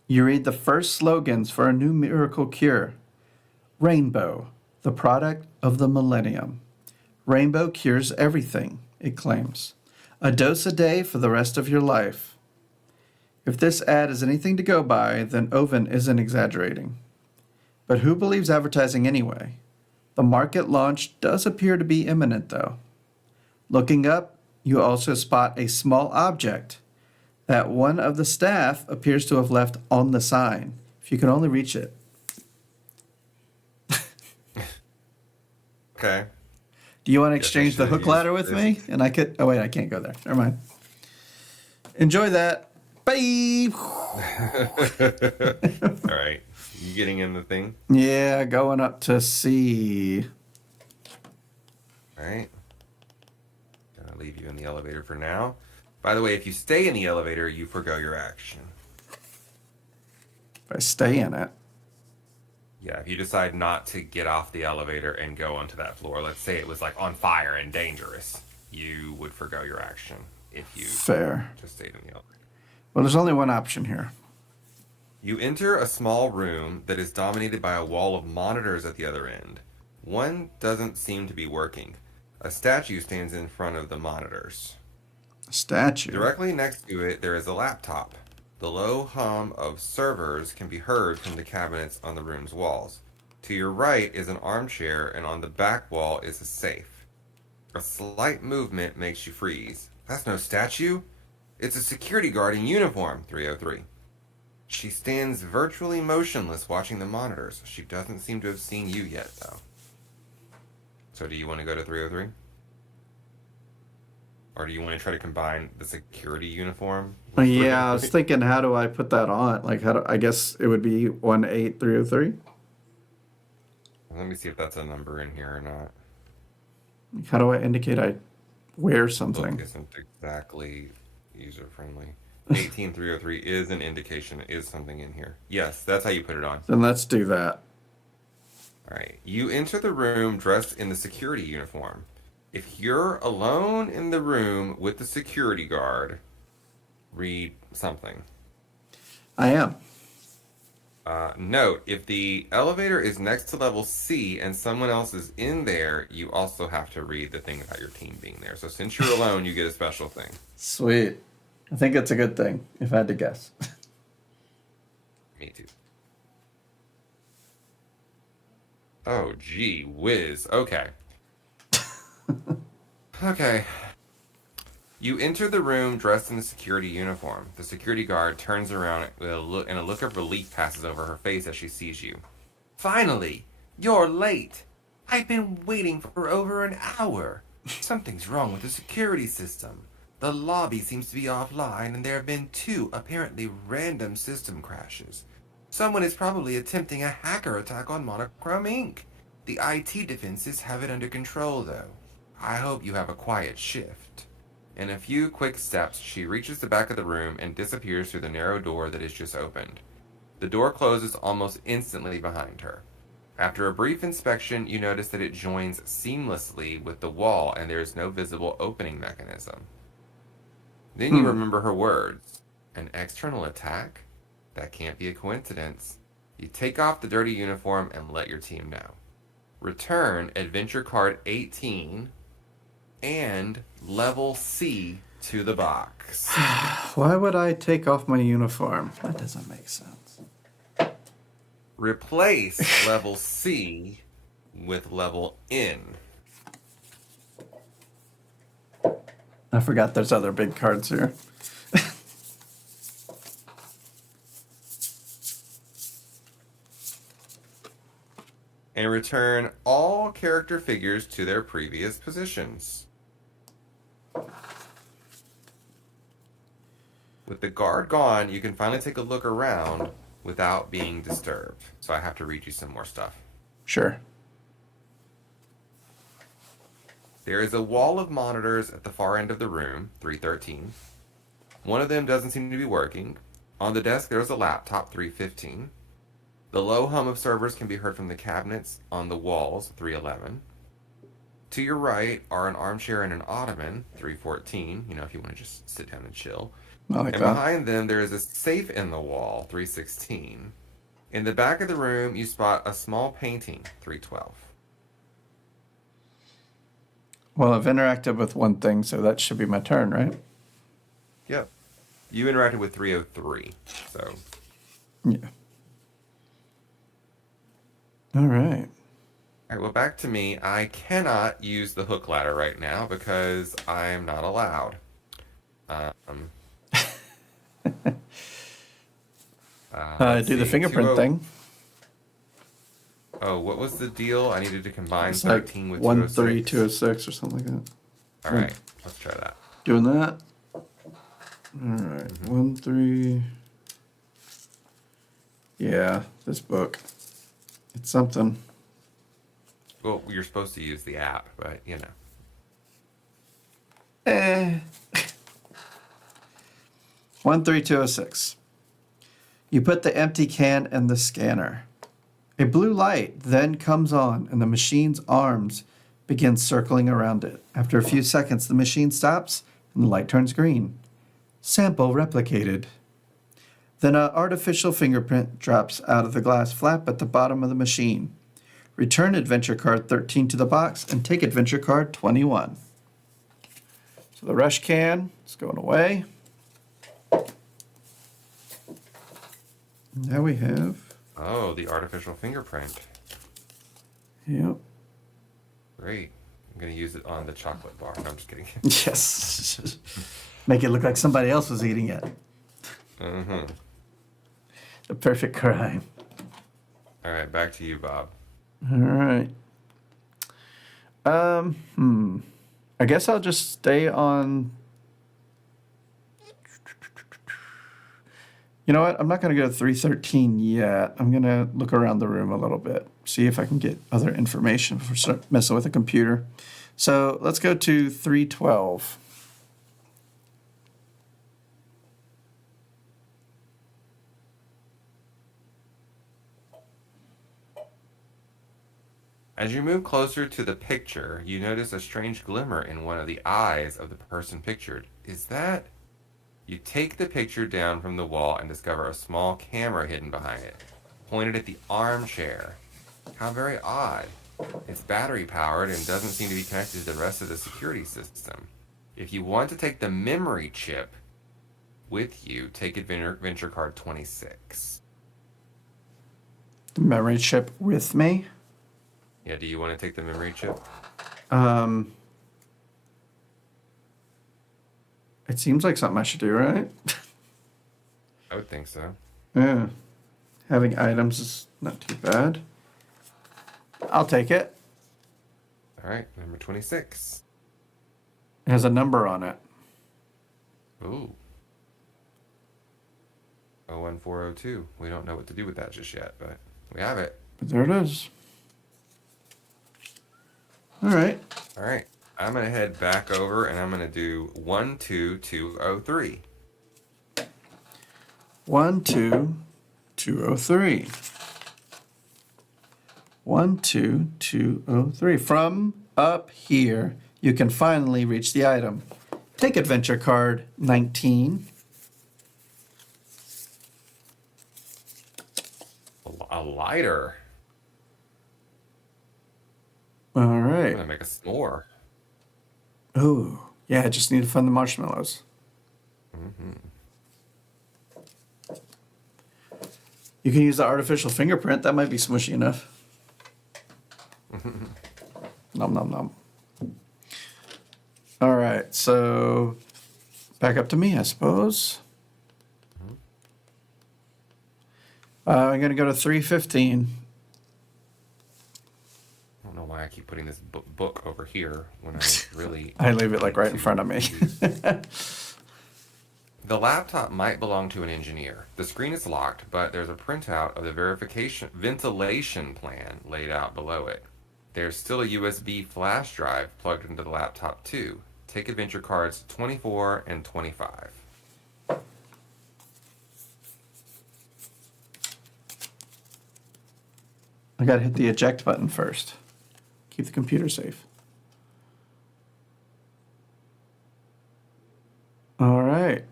you read the first slogans for a new miracle cure. Rainbow, the product of the millennium. Rainbow cures everything, it claims. A dose a day for the rest of your life. If this ad is anything to go by, then Oven isn't exaggerating. But who believes advertising anyway? The market launch does appear to be imminent, though. Looking up, you also spot a small object that one of the staff appears to have left on the sign. If you can only reach it. Okay. Do you want to Guess I exchange the should've hook ladder used with this. me? And I could. Oh, wait, I can't go there. Never mind. Enjoy that. Bye. All right. You getting in the thing? Yeah, going up to C. All right. Gonna leave you in the elevator for now. By the way, if you stay in the elevator, you forgo your action. If I stay in it. Yeah, if you decide not to get off the elevator and go onto that floor, let's say it was like on fire and dangerous, you would forgo your action if you Fair. just stayed in the elevator. Well, there's only one option here. You enter a small room that is dominated by a wall of monitors at the other end. One doesn't seem to be working. A statue stands in front of the monitors. A statue. Directly next to it, there is a laptop. The low hum of servers can be heard from the cabinets on the room's walls. To your right is an armchair, and on the back wall is a safe. A slight movement makes you freeze. That's no statue. It's a security guard in uniform, 303. She stands virtually motionless watching the monitors. She doesn't seem to have seen you yet, though. So do you want to go to 303? Or do you want to try to combine the security uniform? Yeah, I was thinking, how do I put that on? Like, I guess it would be 18303. Let me see if that's a number in here or not. How do I indicate I wear something? Look isn't exactly user-friendly. 18303 is an indication, is something in here. Yes, that's how you put it on. Then let's do that. All right. You enter the room dressed in the security uniform. If you're alone in the room with the security guard, read something. I am. Note, if the elevator is next to level C and someone else is in there, you also have to read the thing about your team being there. So since you're alone, you get a special thing. Sweet. I think it's a good thing, if I had to guess. Me too. Oh, gee whiz. Okay. Okay. You enter the room dressed in a security uniform. The security guard turns around with a look, and a look of relief passes over her face as she sees you. Finally! You're late! I've been waiting for over an hour. Something's wrong with the security system. The lobby seems to be offline, and there have been two apparently random system crashes. Someone is probably attempting a hacker attack on Monochrome Inc. The IT defenses have it under control, though. I hope you have a quiet shift. In a few quick steps, she reaches the back of the room and disappears through the narrow door that is just opened. The door closes almost instantly behind her. After a brief inspection, you notice that it joins seamlessly with the wall and there is no visible opening mechanism. Then you remember her words. An external attack? That can't be a coincidence. You take off the dirty uniform and let your team know. Return Adventure Card 18 and Level C to the box. Why would I take off my uniform? That doesn't make sense. Replace Level C with Level N. I forgot there's other big cards here. And return all character figures to their previous positions. With the guard gone, you can finally take a look around without being disturbed. So I have to read you some more stuff. Sure. There is a wall of monitors at the far end of the room, 313. One of them doesn't seem to be working. On the desk, there's a laptop, 315. The low hum of servers can be heard from the cabinets on the walls, 311. To your right are an armchair and an ottoman, 314, if you want to just sit down and chill. I like And that. behind them, there is a safe in the wall, 316. In the back of the room, you spot a small painting, 312. Well, I've interacted with one thing, so that should be my turn, right? Yep. You interacted with 303, so... Yeah. All right. All right, well, back to me. I cannot use the hook ladder right now because I'm not allowed. Let's Do the see, fingerprint 20 thing. Oh, what was the deal? I needed to combine It's like 13 with 1-3, 206. 206 or something like that. All right, let's try that. Doing that. All right. 1-3. Yeah, this book. It's something. Well, you're supposed to use the app, but Eh. 13206. You put the empty can in the scanner. A blue light then comes on, and the machine's arms begin circling around it. After a few seconds, the machine stops, and the light turns green. Sample replicated. Then an artificial fingerprint drops out of the glass flap at the bottom of the machine. Return Adventure Card 13 to the box and take Adventure Card 21. So the rush can is going away. Now we have... Oh, the artificial fingerprint. Yep. Great. I'm going to use it on the chocolate bar. No, I'm just kidding. Yes. Make it look like somebody else was eating it. Mm-hmm. The perfect crime. All right, back to you, Bob. All right. I guess I'll just stay on... You know what? I'm not going to go to 313 yet. I'm going to look around the room a little bit, see if I can get other information before start messing with the computer. So let's go to 312. As you move closer to the picture, you notice a strange glimmer in one of the eyes of the person pictured. Is that... You take the picture down from the wall and discover a small camera hidden behind it. pointed at the armchair. How very odd. It's battery powered and doesn't seem to be connected to the rest of the security system. If you want to take the memory chip with you, take adventure card 26. The memory chip with me? Yeah, do you want to take the memory chip? It seems like something I should do, right? I would think so. Yeah. Having items is not too bad. I'll take it. All right, number 26. It has a number on it. Ooh. 01402. We don't know what to do with that just yet, but we have it. But there it is. All right. All right. I'm going to head back over and I'm going to do 12203. 12203. 12203. From up here, you can finally reach the item. Take adventure card 19. A lighter. All I'm right. going to make a s'more. Oh, yeah, I just need to find the marshmallows. Mm-hmm. You can use the artificial fingerprint. That might be smushy enough. Nom, nom, nom. All right, so back up to me, I suppose. I'm going to go to 315. I don't know why I keep putting this book over here when I really... I leave it like right in front of me. The laptop might belong to an engineer. The screen is locked, but there's a printout of the ventilation plan laid out below it. There's still a USB flash drive plugged into the laptop too. Take adventure cards 24 and 25. I got to hit the eject button first. Keep the computer safe. All right.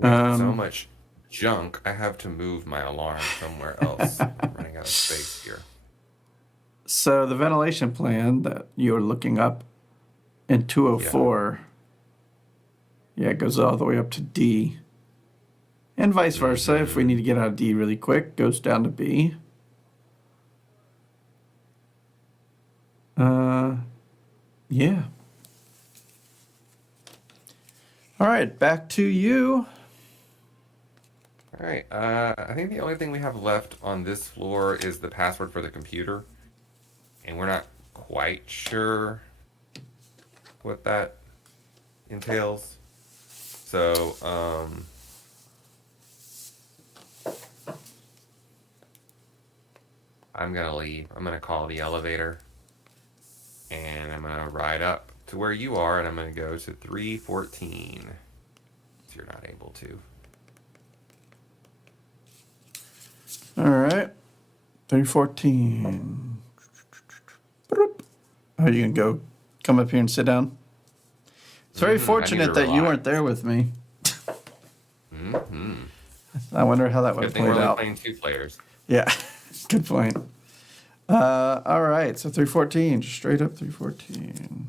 So much junk, I have to move my alarm somewhere else. I'm running out of space here. So the ventilation plan that you're looking up in 204, yeah, it goes all the way up to D. And vice versa. If we need to get out of D really quick, goes down to B. Yeah. All right, back to you. All right. I think the only thing we have left on this floor is the password for the computer. And we're not quite sure what that entails. So, I'm going to leave. I'm going to call the elevator. And I'm going to ride up to where you are, and I'm going to go to 314. So you're not able to. All right. 314. Oh, you can go come up here and sit down? It's very fortunate that you weren't there with me. Mm-hmm. I wonder how that would Good have thing we're played only out. playing 2 players. Yeah, good point. All right, so 314, just straight up 314.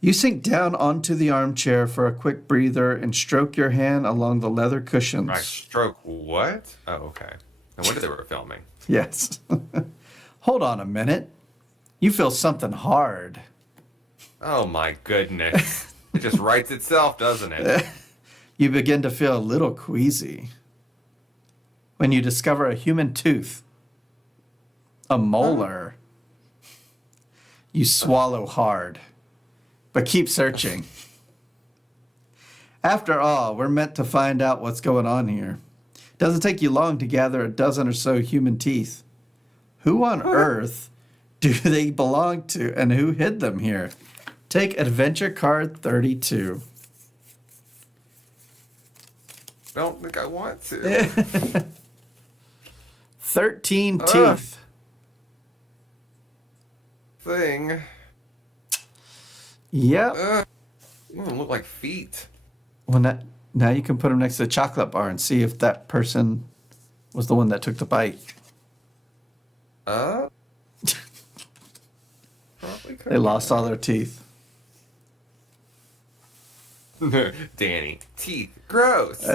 You sink down onto the armchair for a quick breather and stroke your hand along the leather cushions. Right, stroke what? Oh, okay. No wonder they were filming. Yes. Hold on a minute. You feel something hard. Oh my goodness. It just writes itself, doesn't it? You begin to feel a little queasy when you discover a human tooth, a molar. You swallow hard, but keep searching. After all, we're meant to find out what's going on here. It doesn't take you long to gather a dozen or so human teeth. Who on earth do they belong to, and who hid them here? Take adventure card 32. Don't think I want to. 13 teeth. Thing. Yep. They don't look like feet. Well, now you can put them next to the chocolate bar and see if that person was the one that took the bite. Probably could They lost all their teeth. Danny, teeth, gross.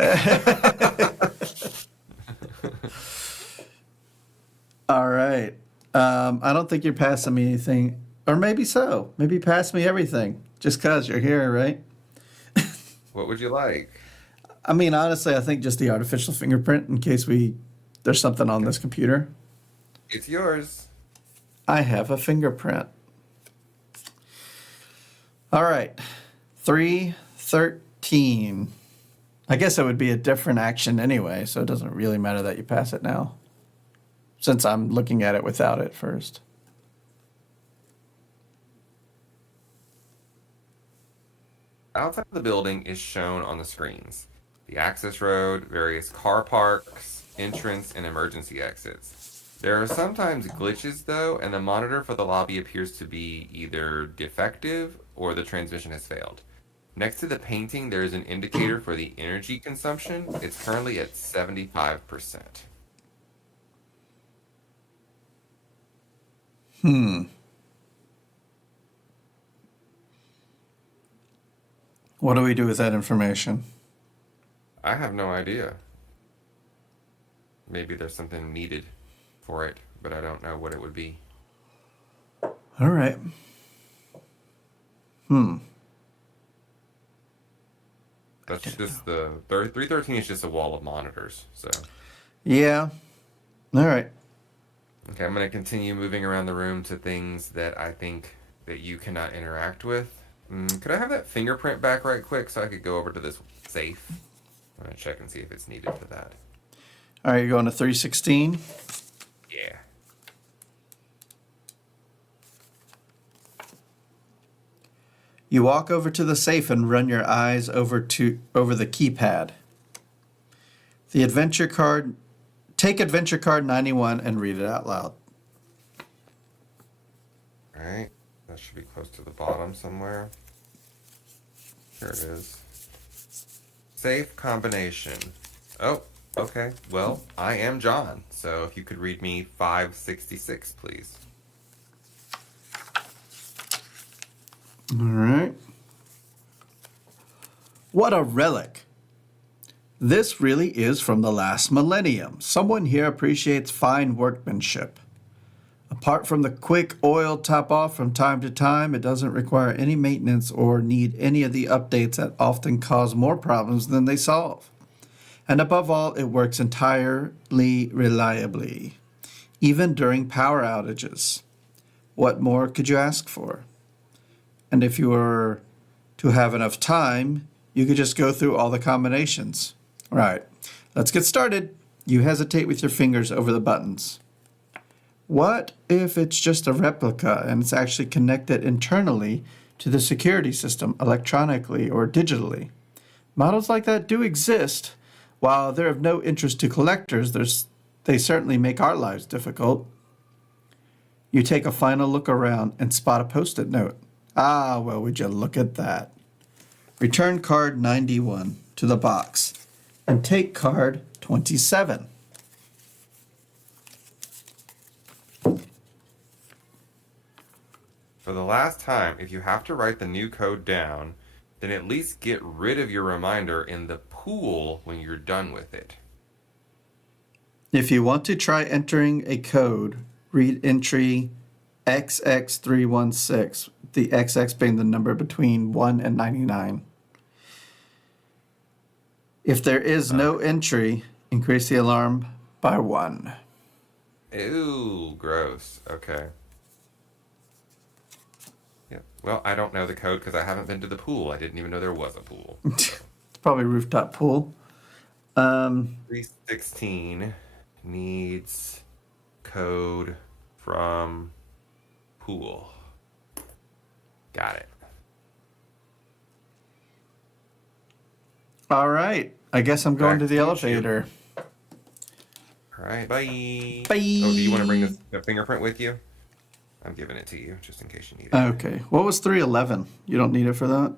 All right. I don't think you're passing me anything. Or maybe so. Maybe pass me everything. Just because you're here, right? What would you like? I mean, honestly, I think just the artificial fingerprint in case there's something on this computer. It's yours. I have a fingerprint. All right. 313. I guess it would be a different action anyway, so it doesn't really matter that you pass it now, since I'm looking at it without it first. Outside of the building is shown on the screens. The access road, various car parks, entrance, and emergency exits. There are sometimes glitches though, and the monitor for the lobby appears to be either defective or the transmission has failed. Next to the painting, there is an indicator for the energy consumption. It's currently at 75%. What do we do with that information? I have no idea. Maybe there's something needed for it, but I don't know what it would be. All right. That's just the 313 is just a wall of monitors. So, Yeah. All right. okay, I'm going to continue moving around the room to things that I think that you cannot interact with. Could I have that fingerprint back right quick so I could go over to this safe? I'm going to check and see if it's needed for that. All right, you're going to 316. Yeah. You walk over to the safe and run your eyes over the keypad. Take adventure card 91 and read it out loud. All right. That should be close to the bottom somewhere. Here it is. Safe combination. Oh, okay. Well, I am John, so if you could read me 566, please. All right. What a relic. This really is from the last millennium. Someone here appreciates fine workmanship. Apart from the quick oil top-off from time to time, it doesn't require any maintenance or need any of the updates that often cause more problems than they solve. And above all, it works entirely reliably, even during power outages. What more could you ask for? And if you were to have enough time, you could just go through all the combinations. All right, let's get started. You hesitate with your fingers over the buttons. What if it's just a replica and it's actually connected internally to the security system electronically or digitally? Models like that do exist. While they're of no interest to collectors, they certainly make our lives difficult. You take a final look around and spot a post-it note. Ah, well, would you look at that. Return card 91 to the box and take card 27. For the last time, if you have to write the new code down, then at least get rid of your reminder in the pool when you're done with it. If you want to try entering a code, read entry XX316, the XX being the number between 1 and 99. If there is no entry, increase the alarm by 1. Ew, gross. Okay. Yeah. Well, I don't know the code because I haven't been to the pool. I didn't even know there was a pool. It's probably rooftop pool. 316 needs code from pool. Got it. All right. I guess I'm going Back to the to you. elevator. All right. Bye. Bye. Oh, do you want to bring the fingerprint with you? I'm giving it to you just in case you need it. Okay. What was 311? You don't need it for that?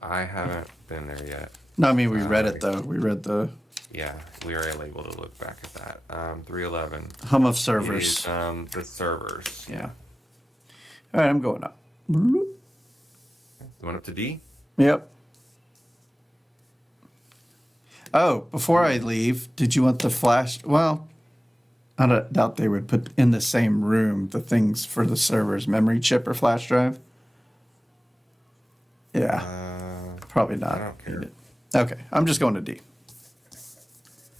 I haven't been there yet. No, I mean, we read it, though. We read the Yeah, we are able to look back at that. 311 hum of is servers. the servers. Yeah. All right, I'm going up. Bloop. You went up to D? Yep. Oh, before I leave, did you want the flash? Well, I doubt they would put in the same room the things for the server's memory chip or flash drive. Yeah, probably not. I don't care. Needed. Okay, I'm just going to D.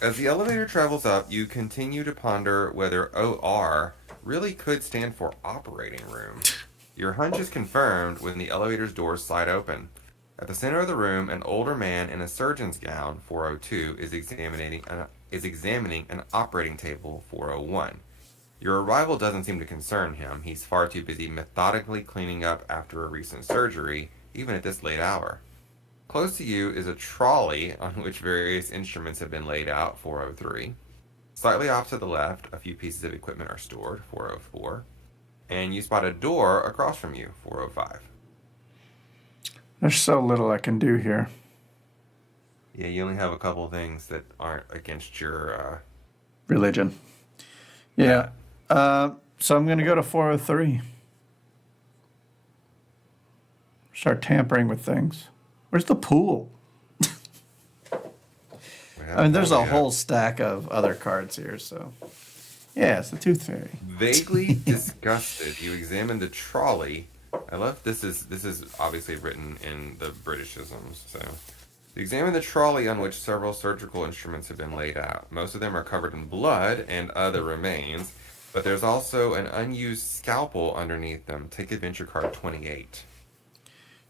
As the elevator travels up, you continue to ponder whether OR really could stand for operating room. Your hunch is confirmed when the elevator's doors slide open. At the center of the room, an older man in a surgeon's gown, 402, is examining an operating table, 401. Your arrival doesn't seem to concern him. He's far too busy methodically cleaning up after a recent surgery, even at this late hour. Close to you is a trolley on which various instruments have been laid out, 403. Slightly off to the left, a few pieces of equipment are stored, 404. And you spot a door across from you, 405. There's so little I can do here. Yeah, you only have a couple of things that aren't against your... Religion. Yeah. So I'm going to go to 403. Start tampering with things. Where's the pool? I mean, there's a whole stack of other cards here, so... Yeah, it's the Tooth Fairy. Vaguely disgusted, you examine the trolley. I love this is obviously written in the Britishisms, so you examine the trolley on which several surgical instruments have been laid out. Most of them are covered in blood and other remains, but there's also an unused scalpel underneath them. Take adventure card 28.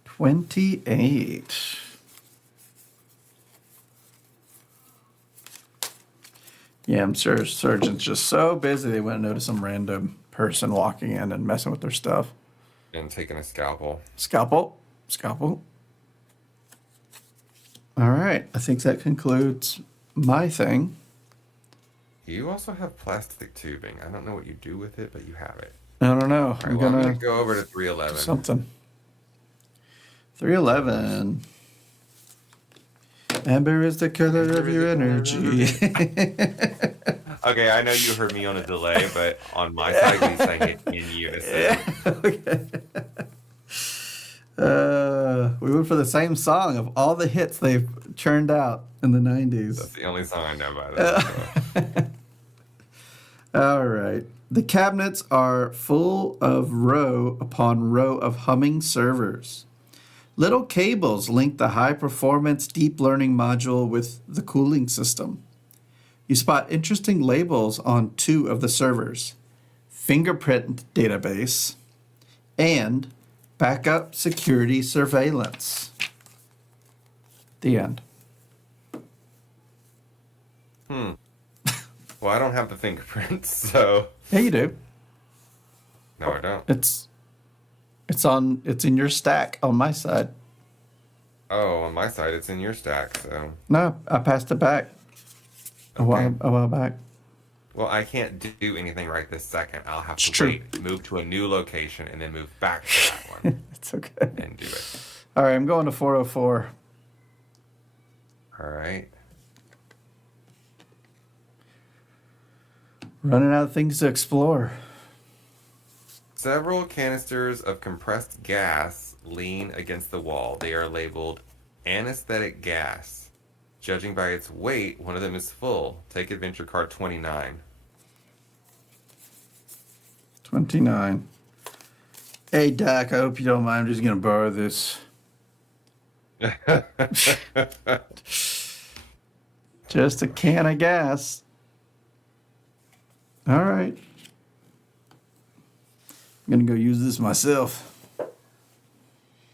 28. Yeah, I'm sure surgeons just so busy they wouldn't notice some random person walking in and messing with their stuff. And taking a scalpel. Scalpel. All right, I think that concludes my thing. You also have plastic tubing. I don't know what you do with it, but you have it. I don't know. All right, I'm gonna go over to 311. Something. 311. Amber is the color of your energy. Okay, I know you heard me on a delay, but on my side, we sang it in unison. Okay. We went for the same song of all the hits they've churned out in the 90s. That's the only song I know by them. All right. The cabinets are full of row upon row of humming servers. Little cables link the high-performance deep learning module with the cooling system. You spot interesting labels on 2 of the servers, fingerprint database and backup security surveillance. The end. Well, I don't have the fingerprints, so... Yeah, you do. No, I don't. It's in your stack on my side. Oh, on my side, it's in your stack, so... No, I passed it back a while back. Well, I can't do anything right this second. I'll have to It's true. wait, move to a new location, and then move back to that one It's okay. and do it. All right, I'm going to 404. All right. Running out of things to explore. Several canisters of compressed gas lean against the wall. They are labeled anesthetic gas. Judging by its weight, one of them is full. Take adventure card 29. 29. Hey, Doc, I hope you don't mind. I'm just going to borrow this. Just a can of gas. All right. I'm going to go use this myself.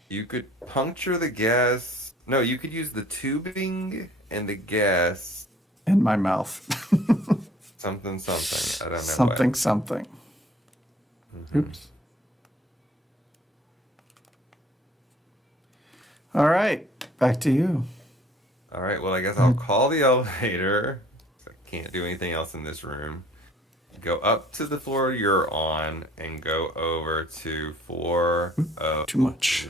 You could puncture the gas. No, you could use the tubing and the gas. In my mouth. Something. I don't know. Something. Mm-hmm. Oops. All right. Back to you. All right. Well, I guess I'll call the elevator. I can't do anything else in this room. Go up to the floor you're on and go over to 401. Too much.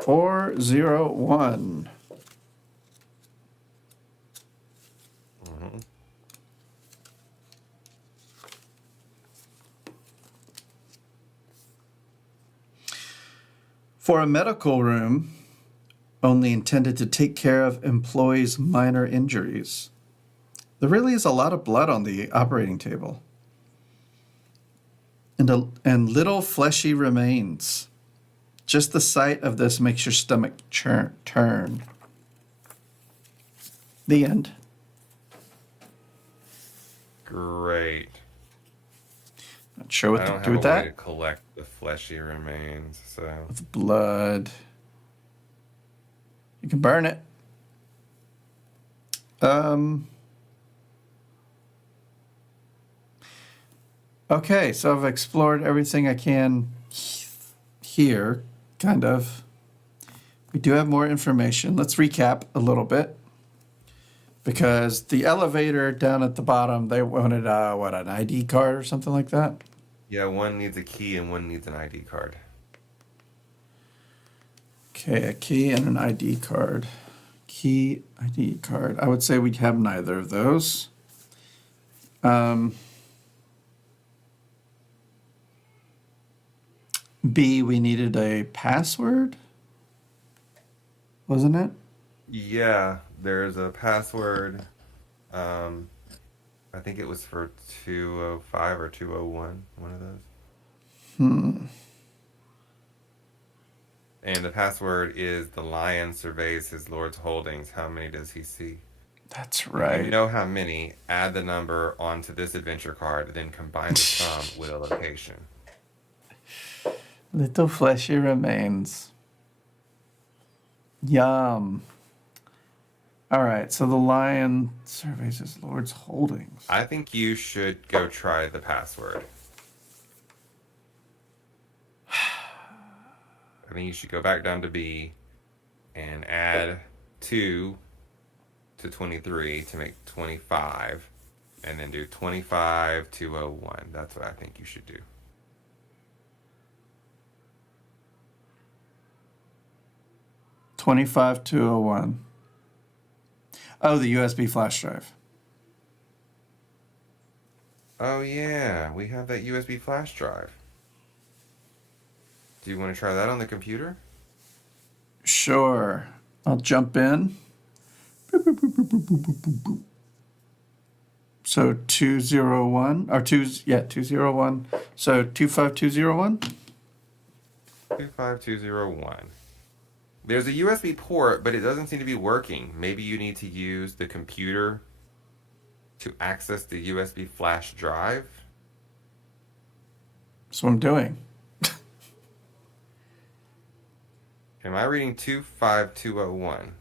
401. Mm-hmm. For a medical room, only intended to take care of employees' minor injuries. There really is a lot of blood on the operating table. And little fleshy remains. Just the sight of this makes your stomach turn. The end. Great. Not sure what I to don't do have a with way to that. collect the fleshy remains, so With blood. You can burn it. Okay, so I've explored everything I can here, kind of. We do have more information. Let's recap a little bit. Because the elevator down at the bottom, they wanted, an ID card or something like that? yeah, one needs a key and one needs an ID card. Okay, a key and an ID card. Key, ID card. I would say we'd have neither of those. B, we needed a password, wasn't it? Yeah, there's a password. I think it was for 205 or 201, one of those. And the password is the lion surveys his lord's holdings. How many does he see? That's If you right. know how many, add the number onto this adventure card, then combine the sum with a location. Little fleshy remains. Yum. All right, so the lion surveys his lord's holdings. I think you should go try the password. I think you should go back down to B and add 2 to 23 to make 25, and then do 25 201. That's what I think you should do. $25,201. Oh, the USB flash drive. Oh yeah, we have that USB flash drive. Do you want to try that on the computer? Sure. I'll jump in. Boop, boop, boop, boop, boop, boop, boop, boop, boop. So 201 or 201. So 25201. 25201. There's a USB port, but it doesn't seem to be working. Maybe you need to use the computer to access the USB flash drive. That's what I'm doing. Am I reading 25201?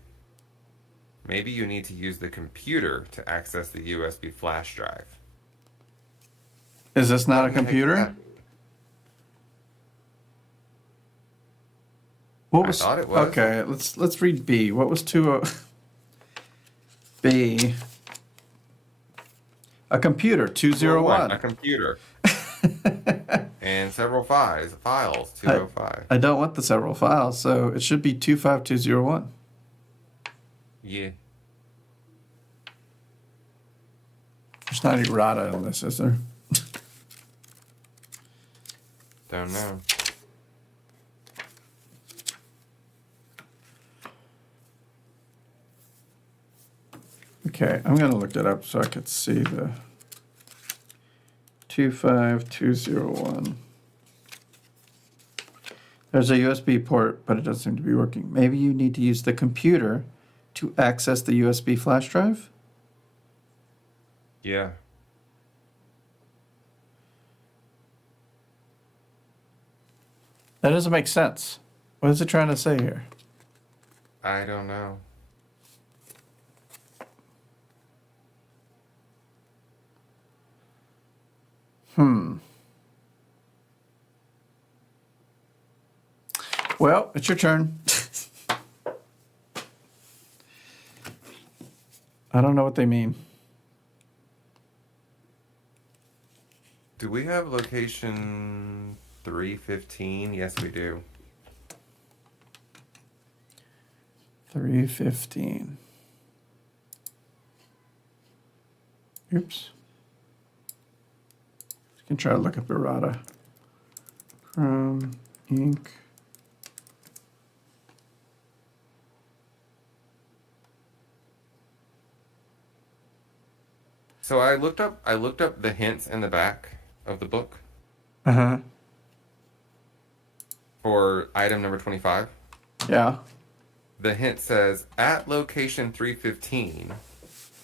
Maybe you need to use the computer to access the USB flash drive. Is this not a What in the heck does computer? that mean? What I was thought it was. Okay, let's read B. What was 20 B? A computer, 201. A computer. And several files, 205. I don't want the several files, so it should be 25201. Yeah. There's not any errata in this, is there? Don't know. Okay, I'm going to look that up so I could see the 25201. There's a USB port, but it doesn't seem to be working. Maybe you need to use the computer to access the USB flash drive? Yeah. That doesn't make sense. What is it trying to say here? I don't know. Well, it's your turn. I don't know what they mean. Do we have location 315? Yes, we do. 315. Oops. You can try to look up errata. Chrome Inc. So I looked up the hints in the back of the book Uh-huh. for item number 25. Yeah. The hint says at location 315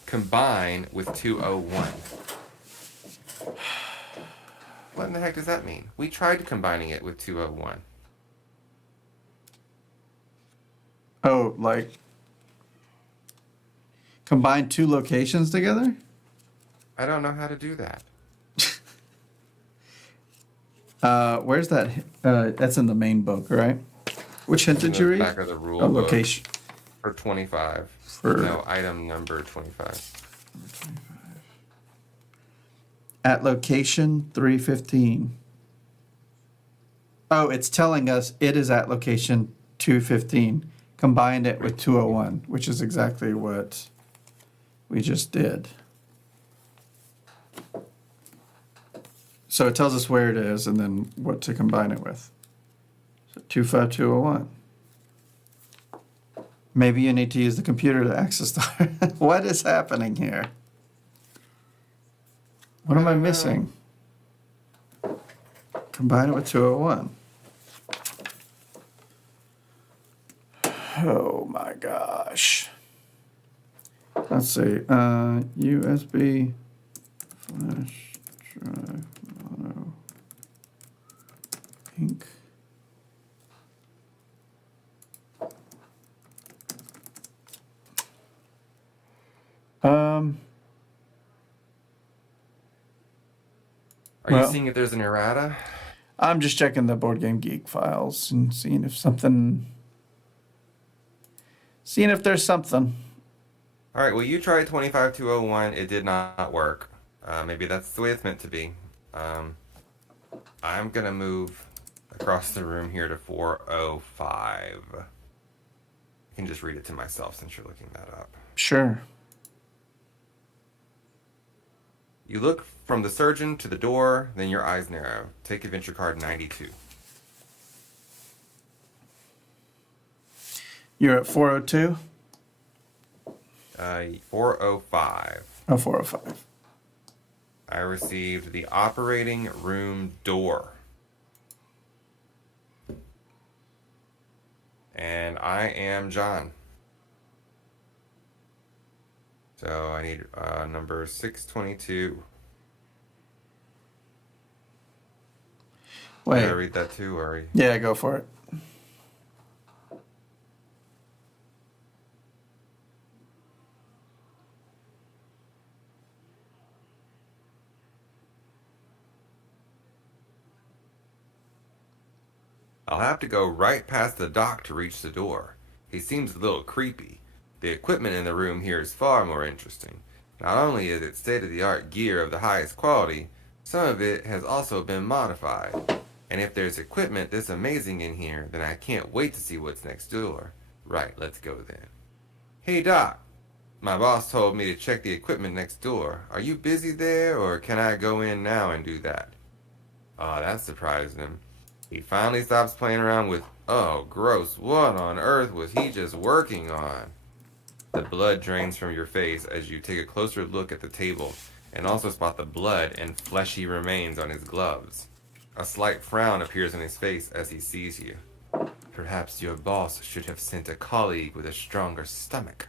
combine with 201. What in the heck does that mean? We tried combining it with 201. Oh, like combine two locations together? I don't know how to do that. Where's that? That's in the main book, right? Which hint In did you the read? back of the rule Oh, book location. for 25. For No, item number 25. at location 315. Oh, it's telling us it is at location 215. Combined it with 201, which is exactly what we just did. So it tells us where it is and then what to combine it with. So 25201. Maybe you need to use the computer to access the... What is happening here? What am I missing? Combine it with 201. Oh my gosh. Let's see. USB flash drive mono ink. Are you Well, seeing if there's an errata? I'm just checking the Board Game Geek files and seeing if there's something. All right, well, you tried 25201. It did not work. Maybe that's the way it's meant to be. I'm going to move across the room here to 405. I can just read it to myself since you're looking that up. Sure. You look from the surgeon to the door, then your eyes narrow. Take adventure card 92. You're at 402? 405. Oh, 405. I received the operating room door. And I am John. So I need number 622. Wait. Did I read that too, or? Yeah, go for it. I'll have to go right past the doc to reach the door. He seems a little creepy. The equipment in the room here is far more interesting. Not only is it state-of-the-art gear of the highest quality, some of it has also been modified. And if there's equipment this amazing in here, then I can't wait to see what's next door. Right, let's go then. Hey Doc, my boss told me to check the equipment next door. Are you busy there, or can I go in now and do that? Oh, that surprised him. He finally stops playing around with, oh, gross, what on earth was he just working on? The blood drains from your face as you take a closer look at the table and also spot the blood and fleshy remains on his gloves. A slight frown appears on his face as he sees you. Perhaps your boss should have sent a colleague with a stronger stomach.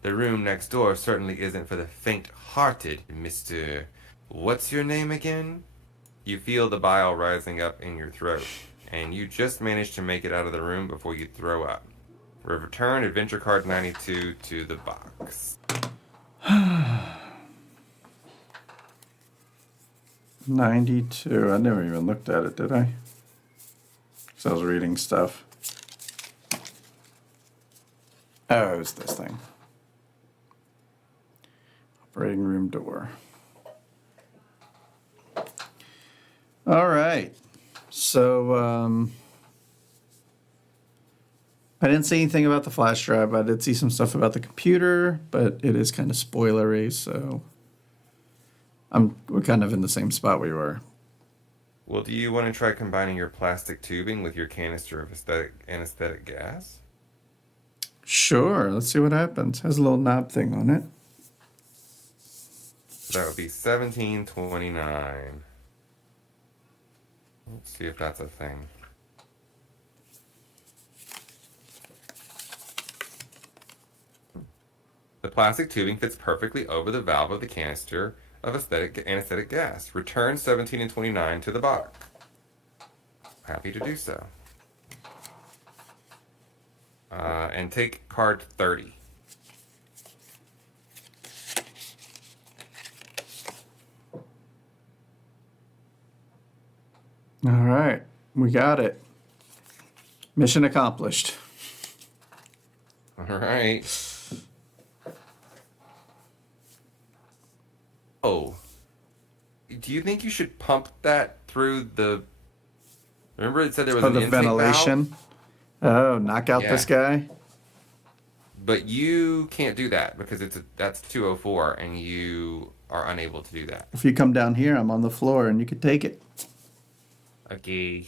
The room next door certainly isn't for the faint-hearted, Mr. What's your name again? You feel the bile rising up in your throat, and you just manage to make it out of the room before you throw up. Return adventure card 92 to the box. 92. I never even looked at it, did I? Because I was reading stuff. Oh, it was this thing. Operating room door. All right. So, I didn't see anything about the flash drive. I did see some stuff about the computer, but it is kind of spoilery, so we're kind of in the same spot we were. Well, do you want to try combining your plastic tubing with your canister of anesthetic gas? Sure, let's see what happens. Has a little knob thing on it. So that would be 1729. Let's see if that's a thing. The plastic tubing fits perfectly over the valve of the canister of anesthetic gas. Return 17 and 29 to the box. Happy to do so. And take card 30. All right, we got it. Mission accomplished. All right. Oh. Do you think you should pump that through the... Remember it said there was an intake ventilation? valve? Oh, knock out this guy? But you can't do that because that's 204 and you are unable to do that. If you come down here, I'm on the floor and you could take it. Okay.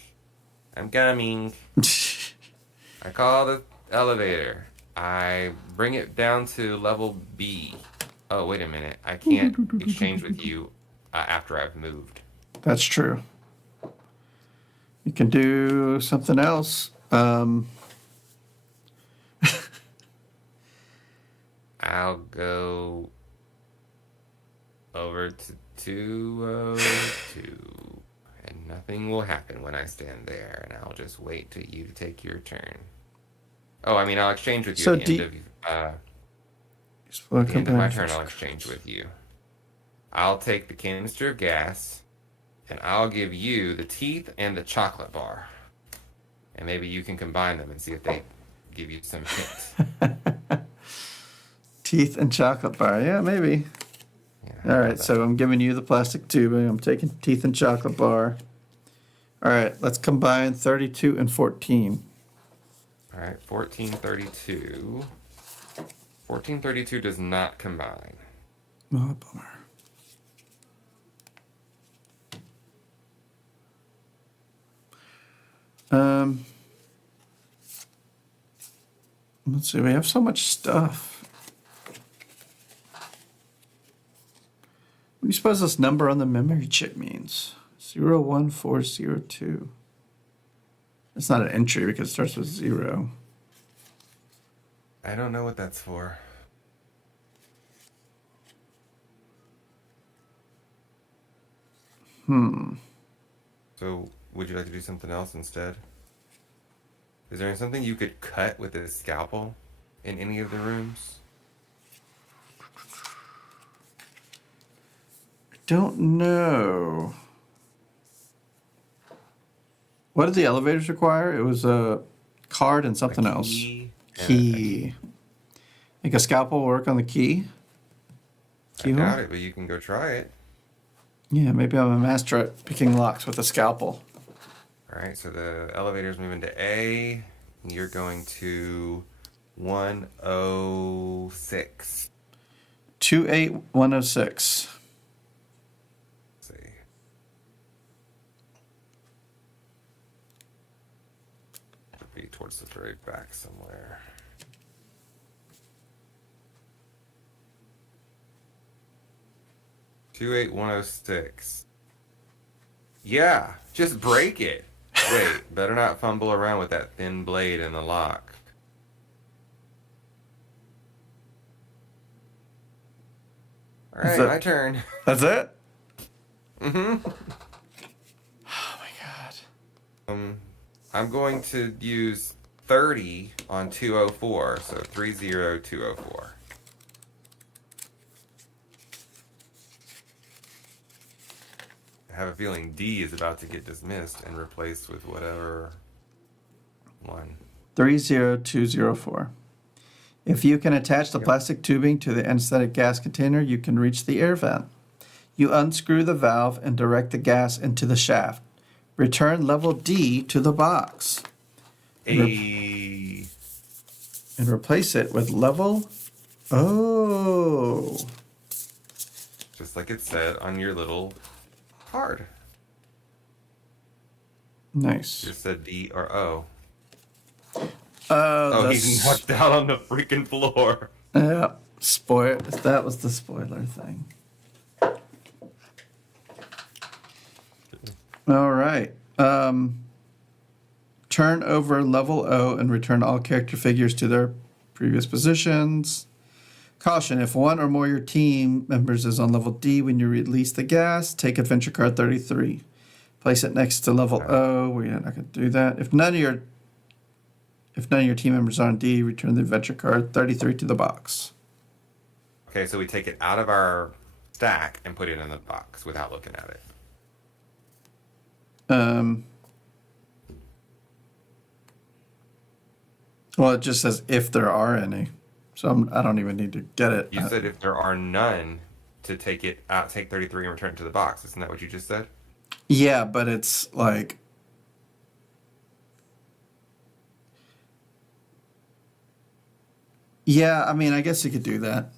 I'm coming. I call the elevator. I bring it down to level B. Oh, wait a minute. I can't exchange with you after I've moved. That's true. You can do something else. I'll go over to 202. And nothing will happen when I stand there. And I'll just wait till you take your turn. Oh, I mean, I'll exchange with you at the end of my turn. I'll exchange with you. I'll take the canister of gas, and I'll give you the teeth and the chocolate bar. And maybe you can combine them and see if they give you some hints. Teeth and chocolate bar. Yeah, maybe. Yeah, all right, so I'm giving you the plastic tubing. I'm taking teeth and chocolate bar. All right, let's combine 32 and 14. All right, 1432. 1432 does not combine. Oh, bummer. Let's see, we have so much stuff. What do you suppose this number on the memory chip means? 01402. It's not an entry because it starts with 0. I don't know what that's for. So, would you like to do something else instead? Is there something you could cut with a scalpel in any of the rooms? I don't know. What did the elevators require? It was a card and something else. Key. Think a scalpel will work on the key? I doubt it, but you can go try it. Yeah, maybe I'm a master at picking locks with a scalpel. All right, so the elevator's moving to A. You're going to 106. 28106. Let's see. Should be towards the very back somewhere. Two 28106. Yeah, just break it. Wait, better not fumble around with that thin blade in the lock. All right, my turn. That's it? Mm-hmm. Oh my god. I'm going to use 30 on 204, so 30204. I have a feeling D is about to get dismissed and replaced with whatever one. 30204. If you can attach the plastic tubing to the anesthetic gas container, you can reach the air vent. You unscrew the valve and direct the gas into the shaft. Return level D to the box. A and replace it with level. Oh. Just like it said on your little card. Nice. Just said D or O. Oh, Oh, he's knocked out on the freaking floor. Yeah. Spoil. That was the spoiler thing. All right. Turn over level O and return all character figures to their previous positions. Caution, if one or more of your team members is on level D when you release the gas, take adventure card 33. Place it next to level O. We're not going to do that. If none of your team members are on D, return the adventure card 33 to the box. Okay, so we take it out of our stack and put it in the box without looking at it. Well, it just says if there are any. So I don't even need to get it. You said if there are none, to take it out, take 33 and return it to the box. Isn't that what you just said? Yeah, but it's like... Yeah, I mean, I guess you could do that.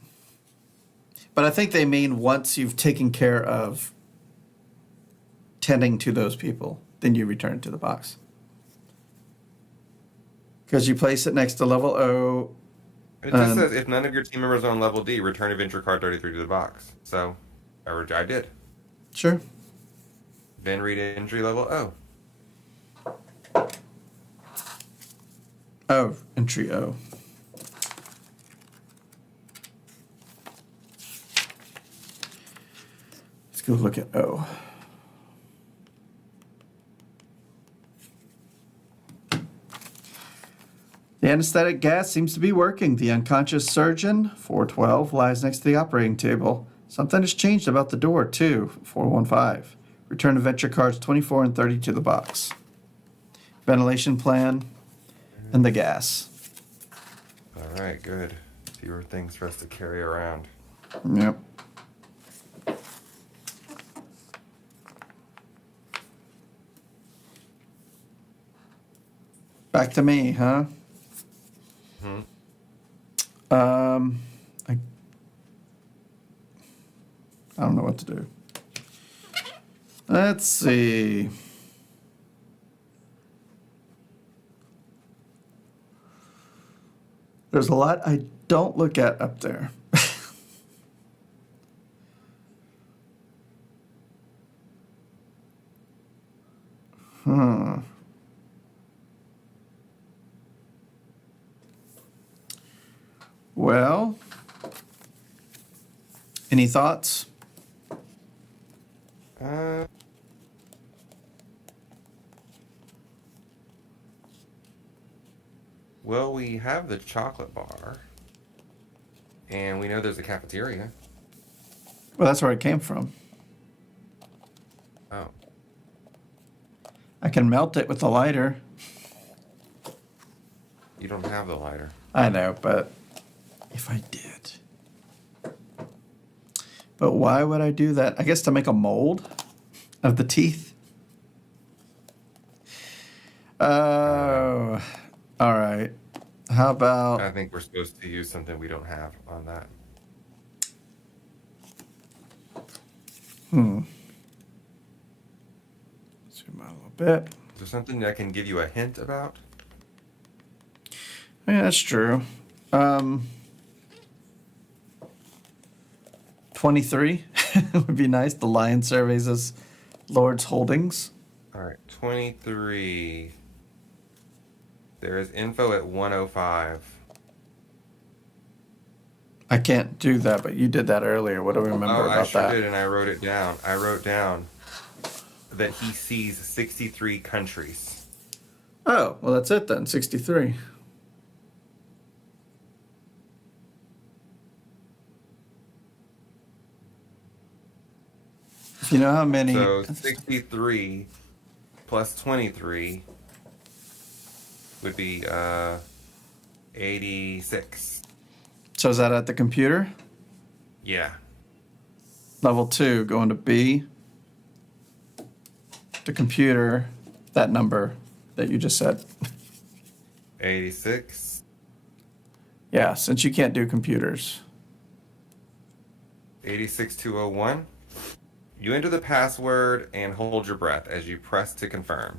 But I think they mean once you've taken care of tending to those people, then you return it to the box. Because you place it next to level O. It just says if none of your team members are on level D, return adventure card 33 to the box. So I did. Sure. Then read entry level O. Oh, entry O. Let's go look at O. The anesthetic gas seems to be working. The unconscious surgeon, 412, lies next to the operating table. Something has changed about the door, too, 415. Return adventure cards 24 and 30 to the box. Ventilation plan and the gas. All right, good. Fewer things for us to carry around. Yep. Back to me, huh? I don't know what to do. Let's see. There's a lot I don't look at up there. Well, any thoughts? Well, we have the chocolate bar, and we know there's a cafeteria. Well, that's where it came from. Oh. I can melt it with a lighter. You don't have the lighter. I know, but if I did. But why would I do that? I guess to make a mold of the teeth. Oh, all right. How about... I think we're supposed to use something we don't have on that. Zoom out a little bit. Is there something I can give you a hint about? Yeah, that's true. 23 would be nice. The lion surveys as Lord's Holdings. All right, 23. There is info at 105. I can't do that, but you did that earlier. What do we remember about I sure that? did, and I wrote it down. I wrote down that he sees 63 countries. Oh, well, that's it then. 63. You know how many? So 63 plus 23 would be 86. So is that at the computer? Yeah. Level 2, going to B. The computer, that number that you just said. 86 Yeah, since you can't do computers. 86201. You enter the password and hold your breath as you press to confirm.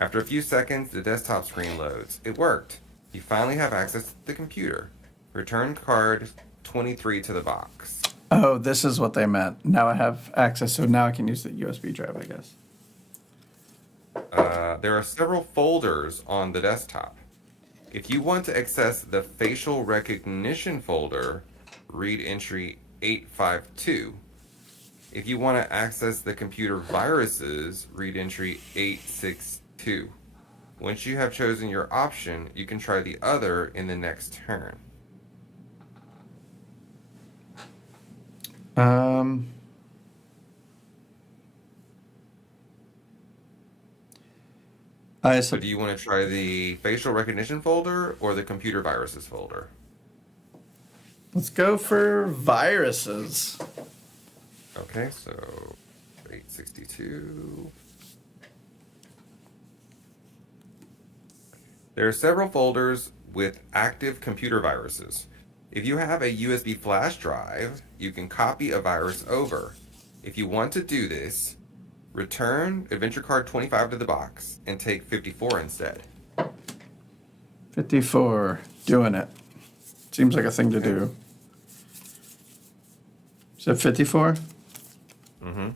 After a few seconds, the desktop screen loads. It worked. You finally have access to the computer. Return card 23 to the box. Oh, this is what they meant. Now I have access, so now I can use the USB drive, I guess. There are several folders on the desktop. If you want to access the facial recognition folder, read entry 852. If you want to access the computer viruses, read entry 862. Once you have chosen your option, you can try the other in the next turn. So do you want to try the facial recognition folder or the computer viruses folder? Let's go for viruses. Okay, so 862. There are several folders with active computer viruses. If you have a USB flash drive, you can copy a virus over. If you want to do this, return Adventure Card 25 to the box and take 54 instead. 54. Doing it. Seems like a thing to do. Is that 54? Mm-hmm.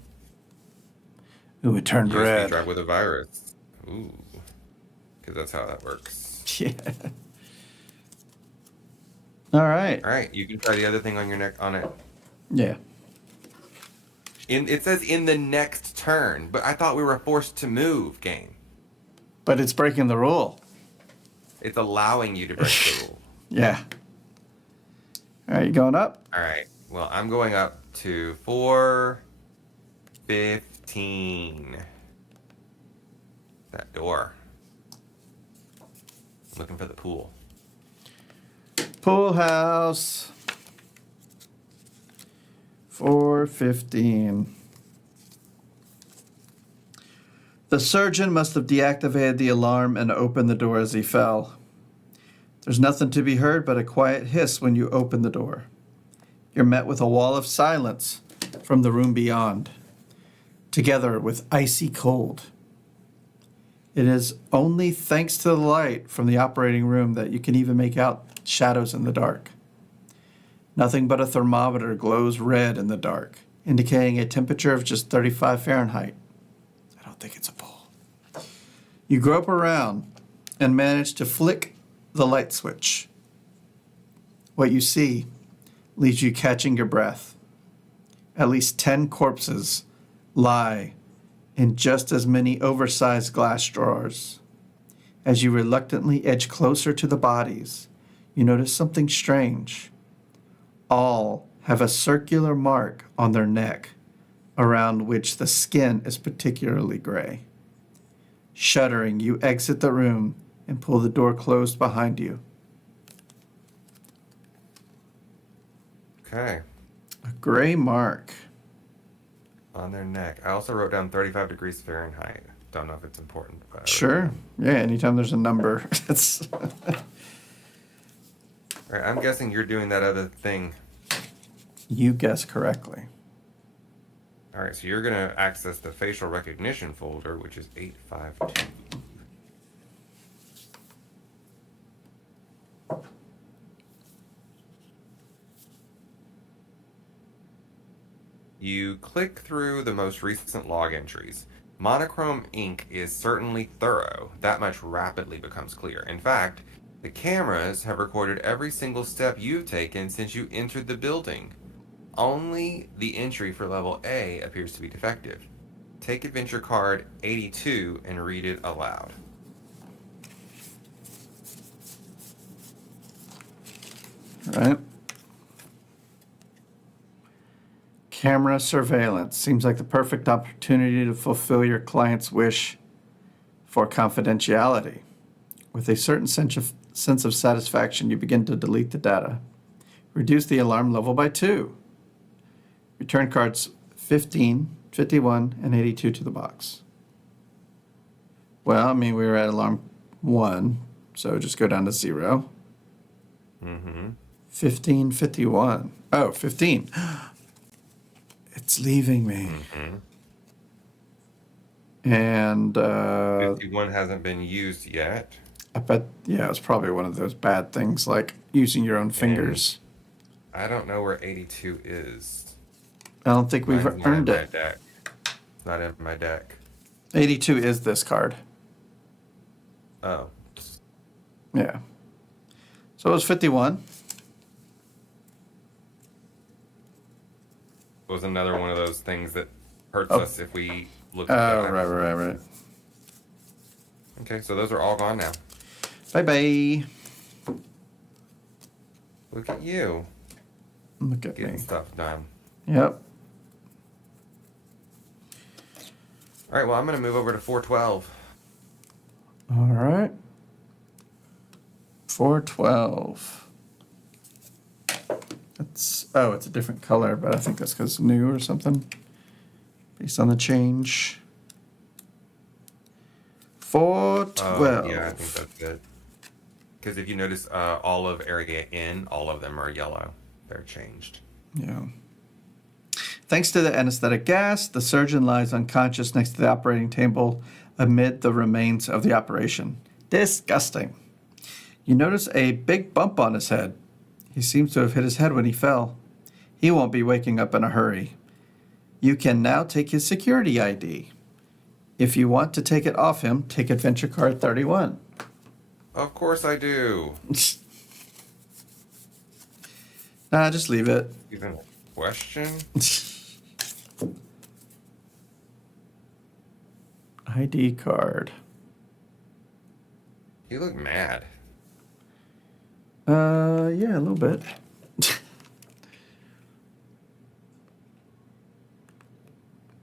Ooh, it turned USB red. drive with a virus. Ooh. Because that's how that works. Yeah. All right. All right, you can try the other thing on your neck on it. Yeah. It says in the next turn, but I thought we were forced to move, game. But it's breaking the rule. It's allowing you to break the rule. Yeah. All right, you going up? All right. Well, I'm going up to 415. That door. I'm looking for the pool. Pool house. 415. The surgeon must have deactivated the alarm and opened the door as he fell. There's nothing to be heard but a quiet hiss when you open the door. You're met with a wall of silence from the room beyond, together with icy cold. It is only thanks to the light from the operating room that you can even make out shadows in the dark. Nothing but a thermometer glows red in the dark, indicating a temperature of just 35 Fahrenheit. I don't think it's a pool. You grope around and manage to flick the light switch. What you see leaves you catching your breath. At least 10 corpses lie in just as many oversized glass drawers. As you reluctantly edge closer to the bodies, you notice something strange. All have a circular mark on their neck, around which the skin is particularly gray. Shuddering, you exit the room and pull the door closed behind you. Okay. A gray mark. On their neck. I also wrote down 35 degrees Fahrenheit. Don't know if it's important. But Sure. Yeah, anytime there's a number. It's All right, I'm guessing you're doing that other thing. You guessed correctly. All right, so you're going to access the facial recognition folder, which is 852. You click through the most recent log entries. Monochrome Inc. is certainly thorough. That much rapidly becomes clear. In fact, the cameras have recorded every single step you've taken since you entered the building. Only the entry for level A appears to be defective. Take Adventure Card 82 and read it aloud. All right. Camera surveillance seems like the perfect opportunity to fulfill your client's wish for confidentiality. With a certain sense of satisfaction, you begin to delete the data. Reduce the alarm level by 2. Return cards 15, 51, and 82 to the box. Well, I mean, we were at alarm 1, so just go down to 0. Mm-hmm. 1551. Oh, 15. It's leaving me. Mm-hmm. And 51 hasn't been used yet. I bet, yeah, it's probably one of those bad things like using your own fingers. I don't know where 82 is. I don't think we've Mine's not earned in my it. deck. It's not in my deck. 82 is this card. Oh. Yeah. So it was 51. It was another one of those things that hurts Oh. us if we look Oh, at that. right. Okay, so those are all gone now. Bye-bye. Look at you. Look at Getting me. stuff done. Yep. All right, well, I'm going to move over to 412. All right. 412. It's a different color, but I think that's because it's new or something. Based on the change. 412. Yeah, I think that's it. Because if you notice, all of area N, all of them are yellow. They're changed. Yeah. Thanks to the anesthetic gas, the surgeon lies unconscious next to the operating table amid the remains of the operation. Disgusting. You notice a big bump on his head. He seems to have hit his head when he fell. He won't be waking up in a hurry. You can now take his security ID. If you want to take it off him, take adventure card 31. Of course I do. Nah, just leave it. Even a question? ID card. You look mad. Yeah, a little bit.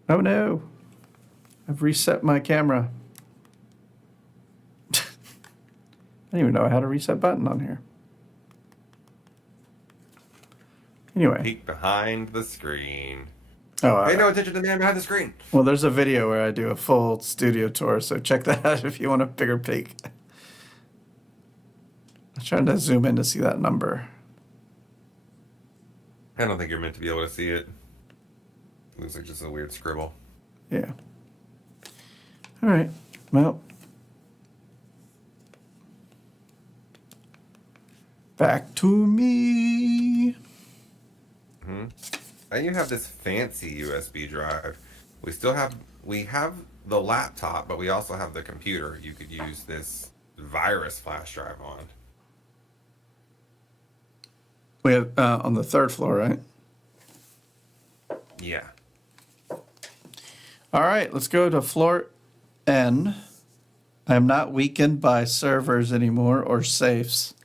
Oh no. I've reset my camera. I don't even know I had a reset button on here. Anyway. Peek behind the screen. Oh, Pay no attention to the man behind the screen. well, there's a video where I do a full studio tour, so check that out if you want a bigger peek. I'm trying to zoom in to see that number. I don't think you're meant to be able to see it. It looks like just a weird scribble. Yeah. All right. Well. Back to me. Hmm. And you have this fancy USB drive. We have the laptop, but we also have the computer. You could use this virus flash drive on. We have on the third floor, right? Yeah. All right, let's go to floor N. I am not weakened by servers anymore or safes.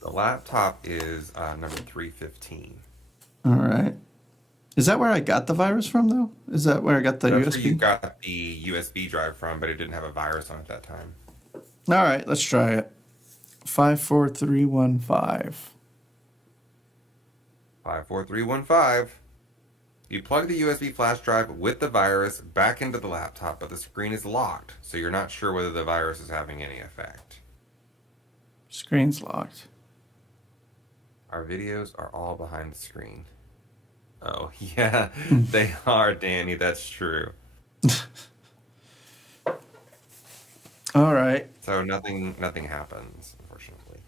The laptop is number 315. All right. Is that where I got the virus from, though? Is that where I got the That's USB? where you got the USB drive from, but it didn't have a virus on it at that time. All right, let's try it. 54315. 54315. You plug the USB flash drive with the virus back into the laptop, but the screen is locked, so you're not sure whether the virus is having any effect. Screen's locked. Our videos are all behind the screen. Oh, yeah, they are, Danny. That's true. All right. So nothing happens, unfortunately.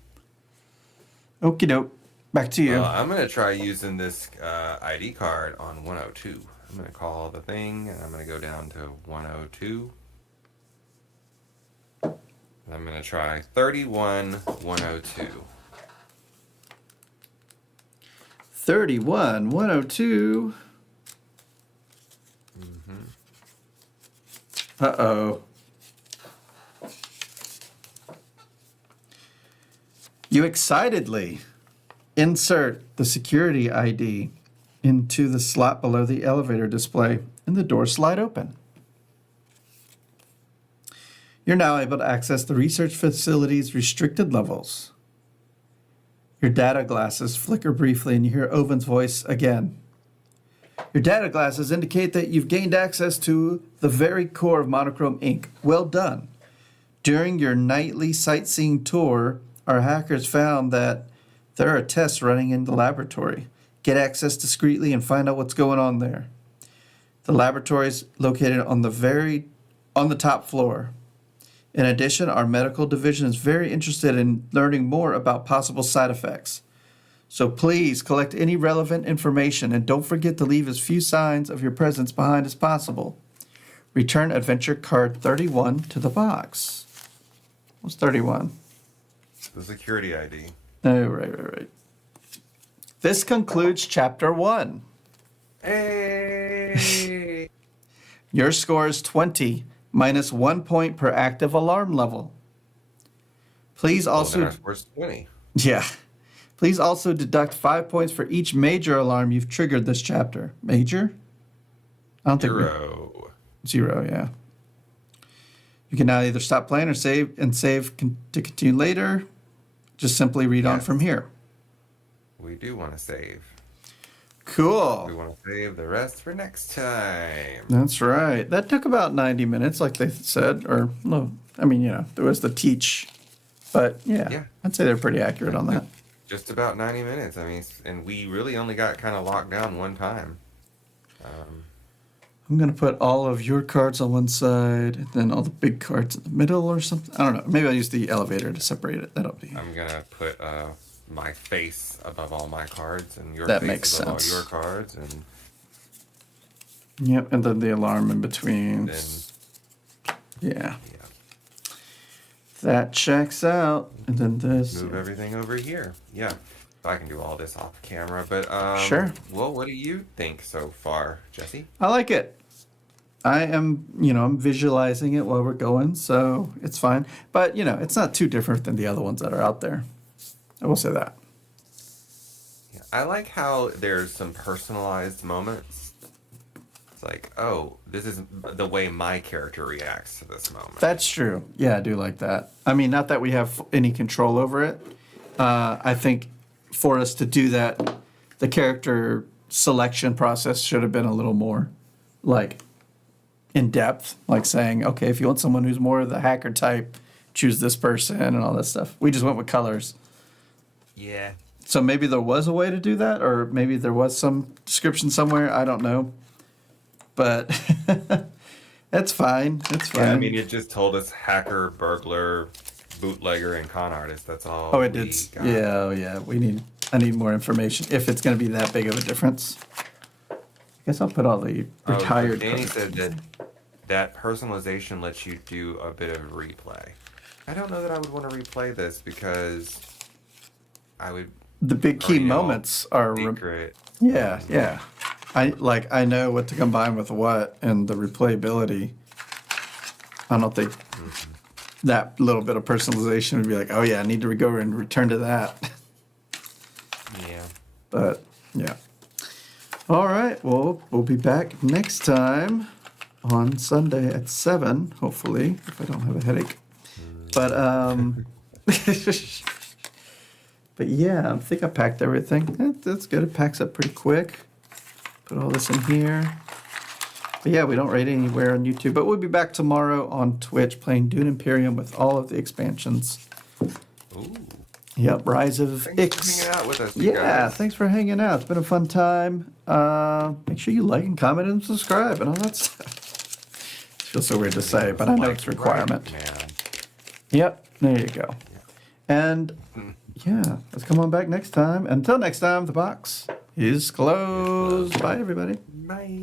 Okie doke. Back to you. I'm going to try using this ID card on 102. I'm going to call the thing, and I'm going to go down to 102. And I'm going to try 31102. 31102. Uh-oh. You excitedly insert the security ID into the slot below the elevator display, and the doors slide open. You're now able to access the research facility's restricted levels. Your data glasses flicker briefly, and you hear Owen's voice again. Your data glasses indicate that you've gained access to the very core of Monochrome Inc. Well done. During your nightly sightseeing tour our hackers found that there are tests running in the laboratory. Get access discreetly and find out what's going on there. The laboratory is located on the top floor. In addition, our medical division is very interested in learning more about possible side effects. So please collect any relevant information and don't forget to leave as few signs of your presence behind as possible. Return adventure card 31 to the box. What's 31? The security ID. Oh, right. This concludes chapter 1. Hey! Your score is 20, minus 1 point per active alarm level. Please also... our score's 20. Yeah. Please also deduct 5 points for each major alarm you've triggered this chapter. Major? I don't think... 0, yeah. You can now either stop playing or save to continue later. Just simply read on from here. We do want to save. Cool. We want to save the rest for next time. That's right. That took about 90 minutes, like they said. Or, no, I mean, there was the teach. But, yeah. I'd say they're pretty accurate on that. Just about 90 minutes. I mean, and we really only got kind of locked down one time. I'm going to put all of your cards on one side, and then all the big cards in the middle or something. I don't know. Maybe I'll use the elevator to separate it. That'll be... I'm going to put my face above all my cards, and your that face makes above sense. all your cards. And yep, and then the alarm in between. Yeah. That checks out. And then this. Move everything over here. Yeah. I can do all this off camera, but sure. Well, what do you think so far, Jesse? I like it. I am, I'm visualizing it while we're going, so it's fine. But, it's not too different than the other ones that are out there. I will say that. Yeah, I like how there's some personalized moments. It's like, oh, this is the way my character reacts to this moment. That's true. Yeah, I do like that. I mean, not that we have any control over it. I think for us to do that, the character selection process should have been a little more, in depth. Like saying, okay, if you want someone who's more of the hacker type, choose this person and all that stuff. We just went with colors. Yeah. So maybe there was a way to do that, or maybe there was some description somewhere. I don't know. But that's fine. That's fine. Yeah, I mean, it just told us hacker, burglar, bootlegger, and con artist. That's all. Oh, it did. Yeah. I need more information if it's going to be that big of a difference. I guess I'll put all the retired. Danny said that personalization lets you do a bit of replay. I don't know that I would want to replay this because I would. The big key moments are secret. Yeah. I know what to combine with what, and the replayability. I don't think that little bit of personalization would be like, oh yeah, I need to go and return to that. Yeah. But yeah. All right. Well, we'll be back next time on Sunday at 7, hopefully, if I don't have a headache. But but yeah, I think I packed everything. That's good. It packs up pretty quick. Put all this in here. But yeah, we don't rate anywhere on YouTube. But we'll be back tomorrow on Twitch playing Dune Imperium with all of the expansions. Ooh. Yep, Rise of Thanks Ix. for hanging out with us, guys. Thanks for hanging out. It's been a fun time. Make sure you like and comment and subscribe and all that stuff. It feels so weird to say, but I know it's a requirement. Man. Yep, there you go. And yeah, let's come on back next time. Until next time, the box is closed. Bye, everybody. Bye.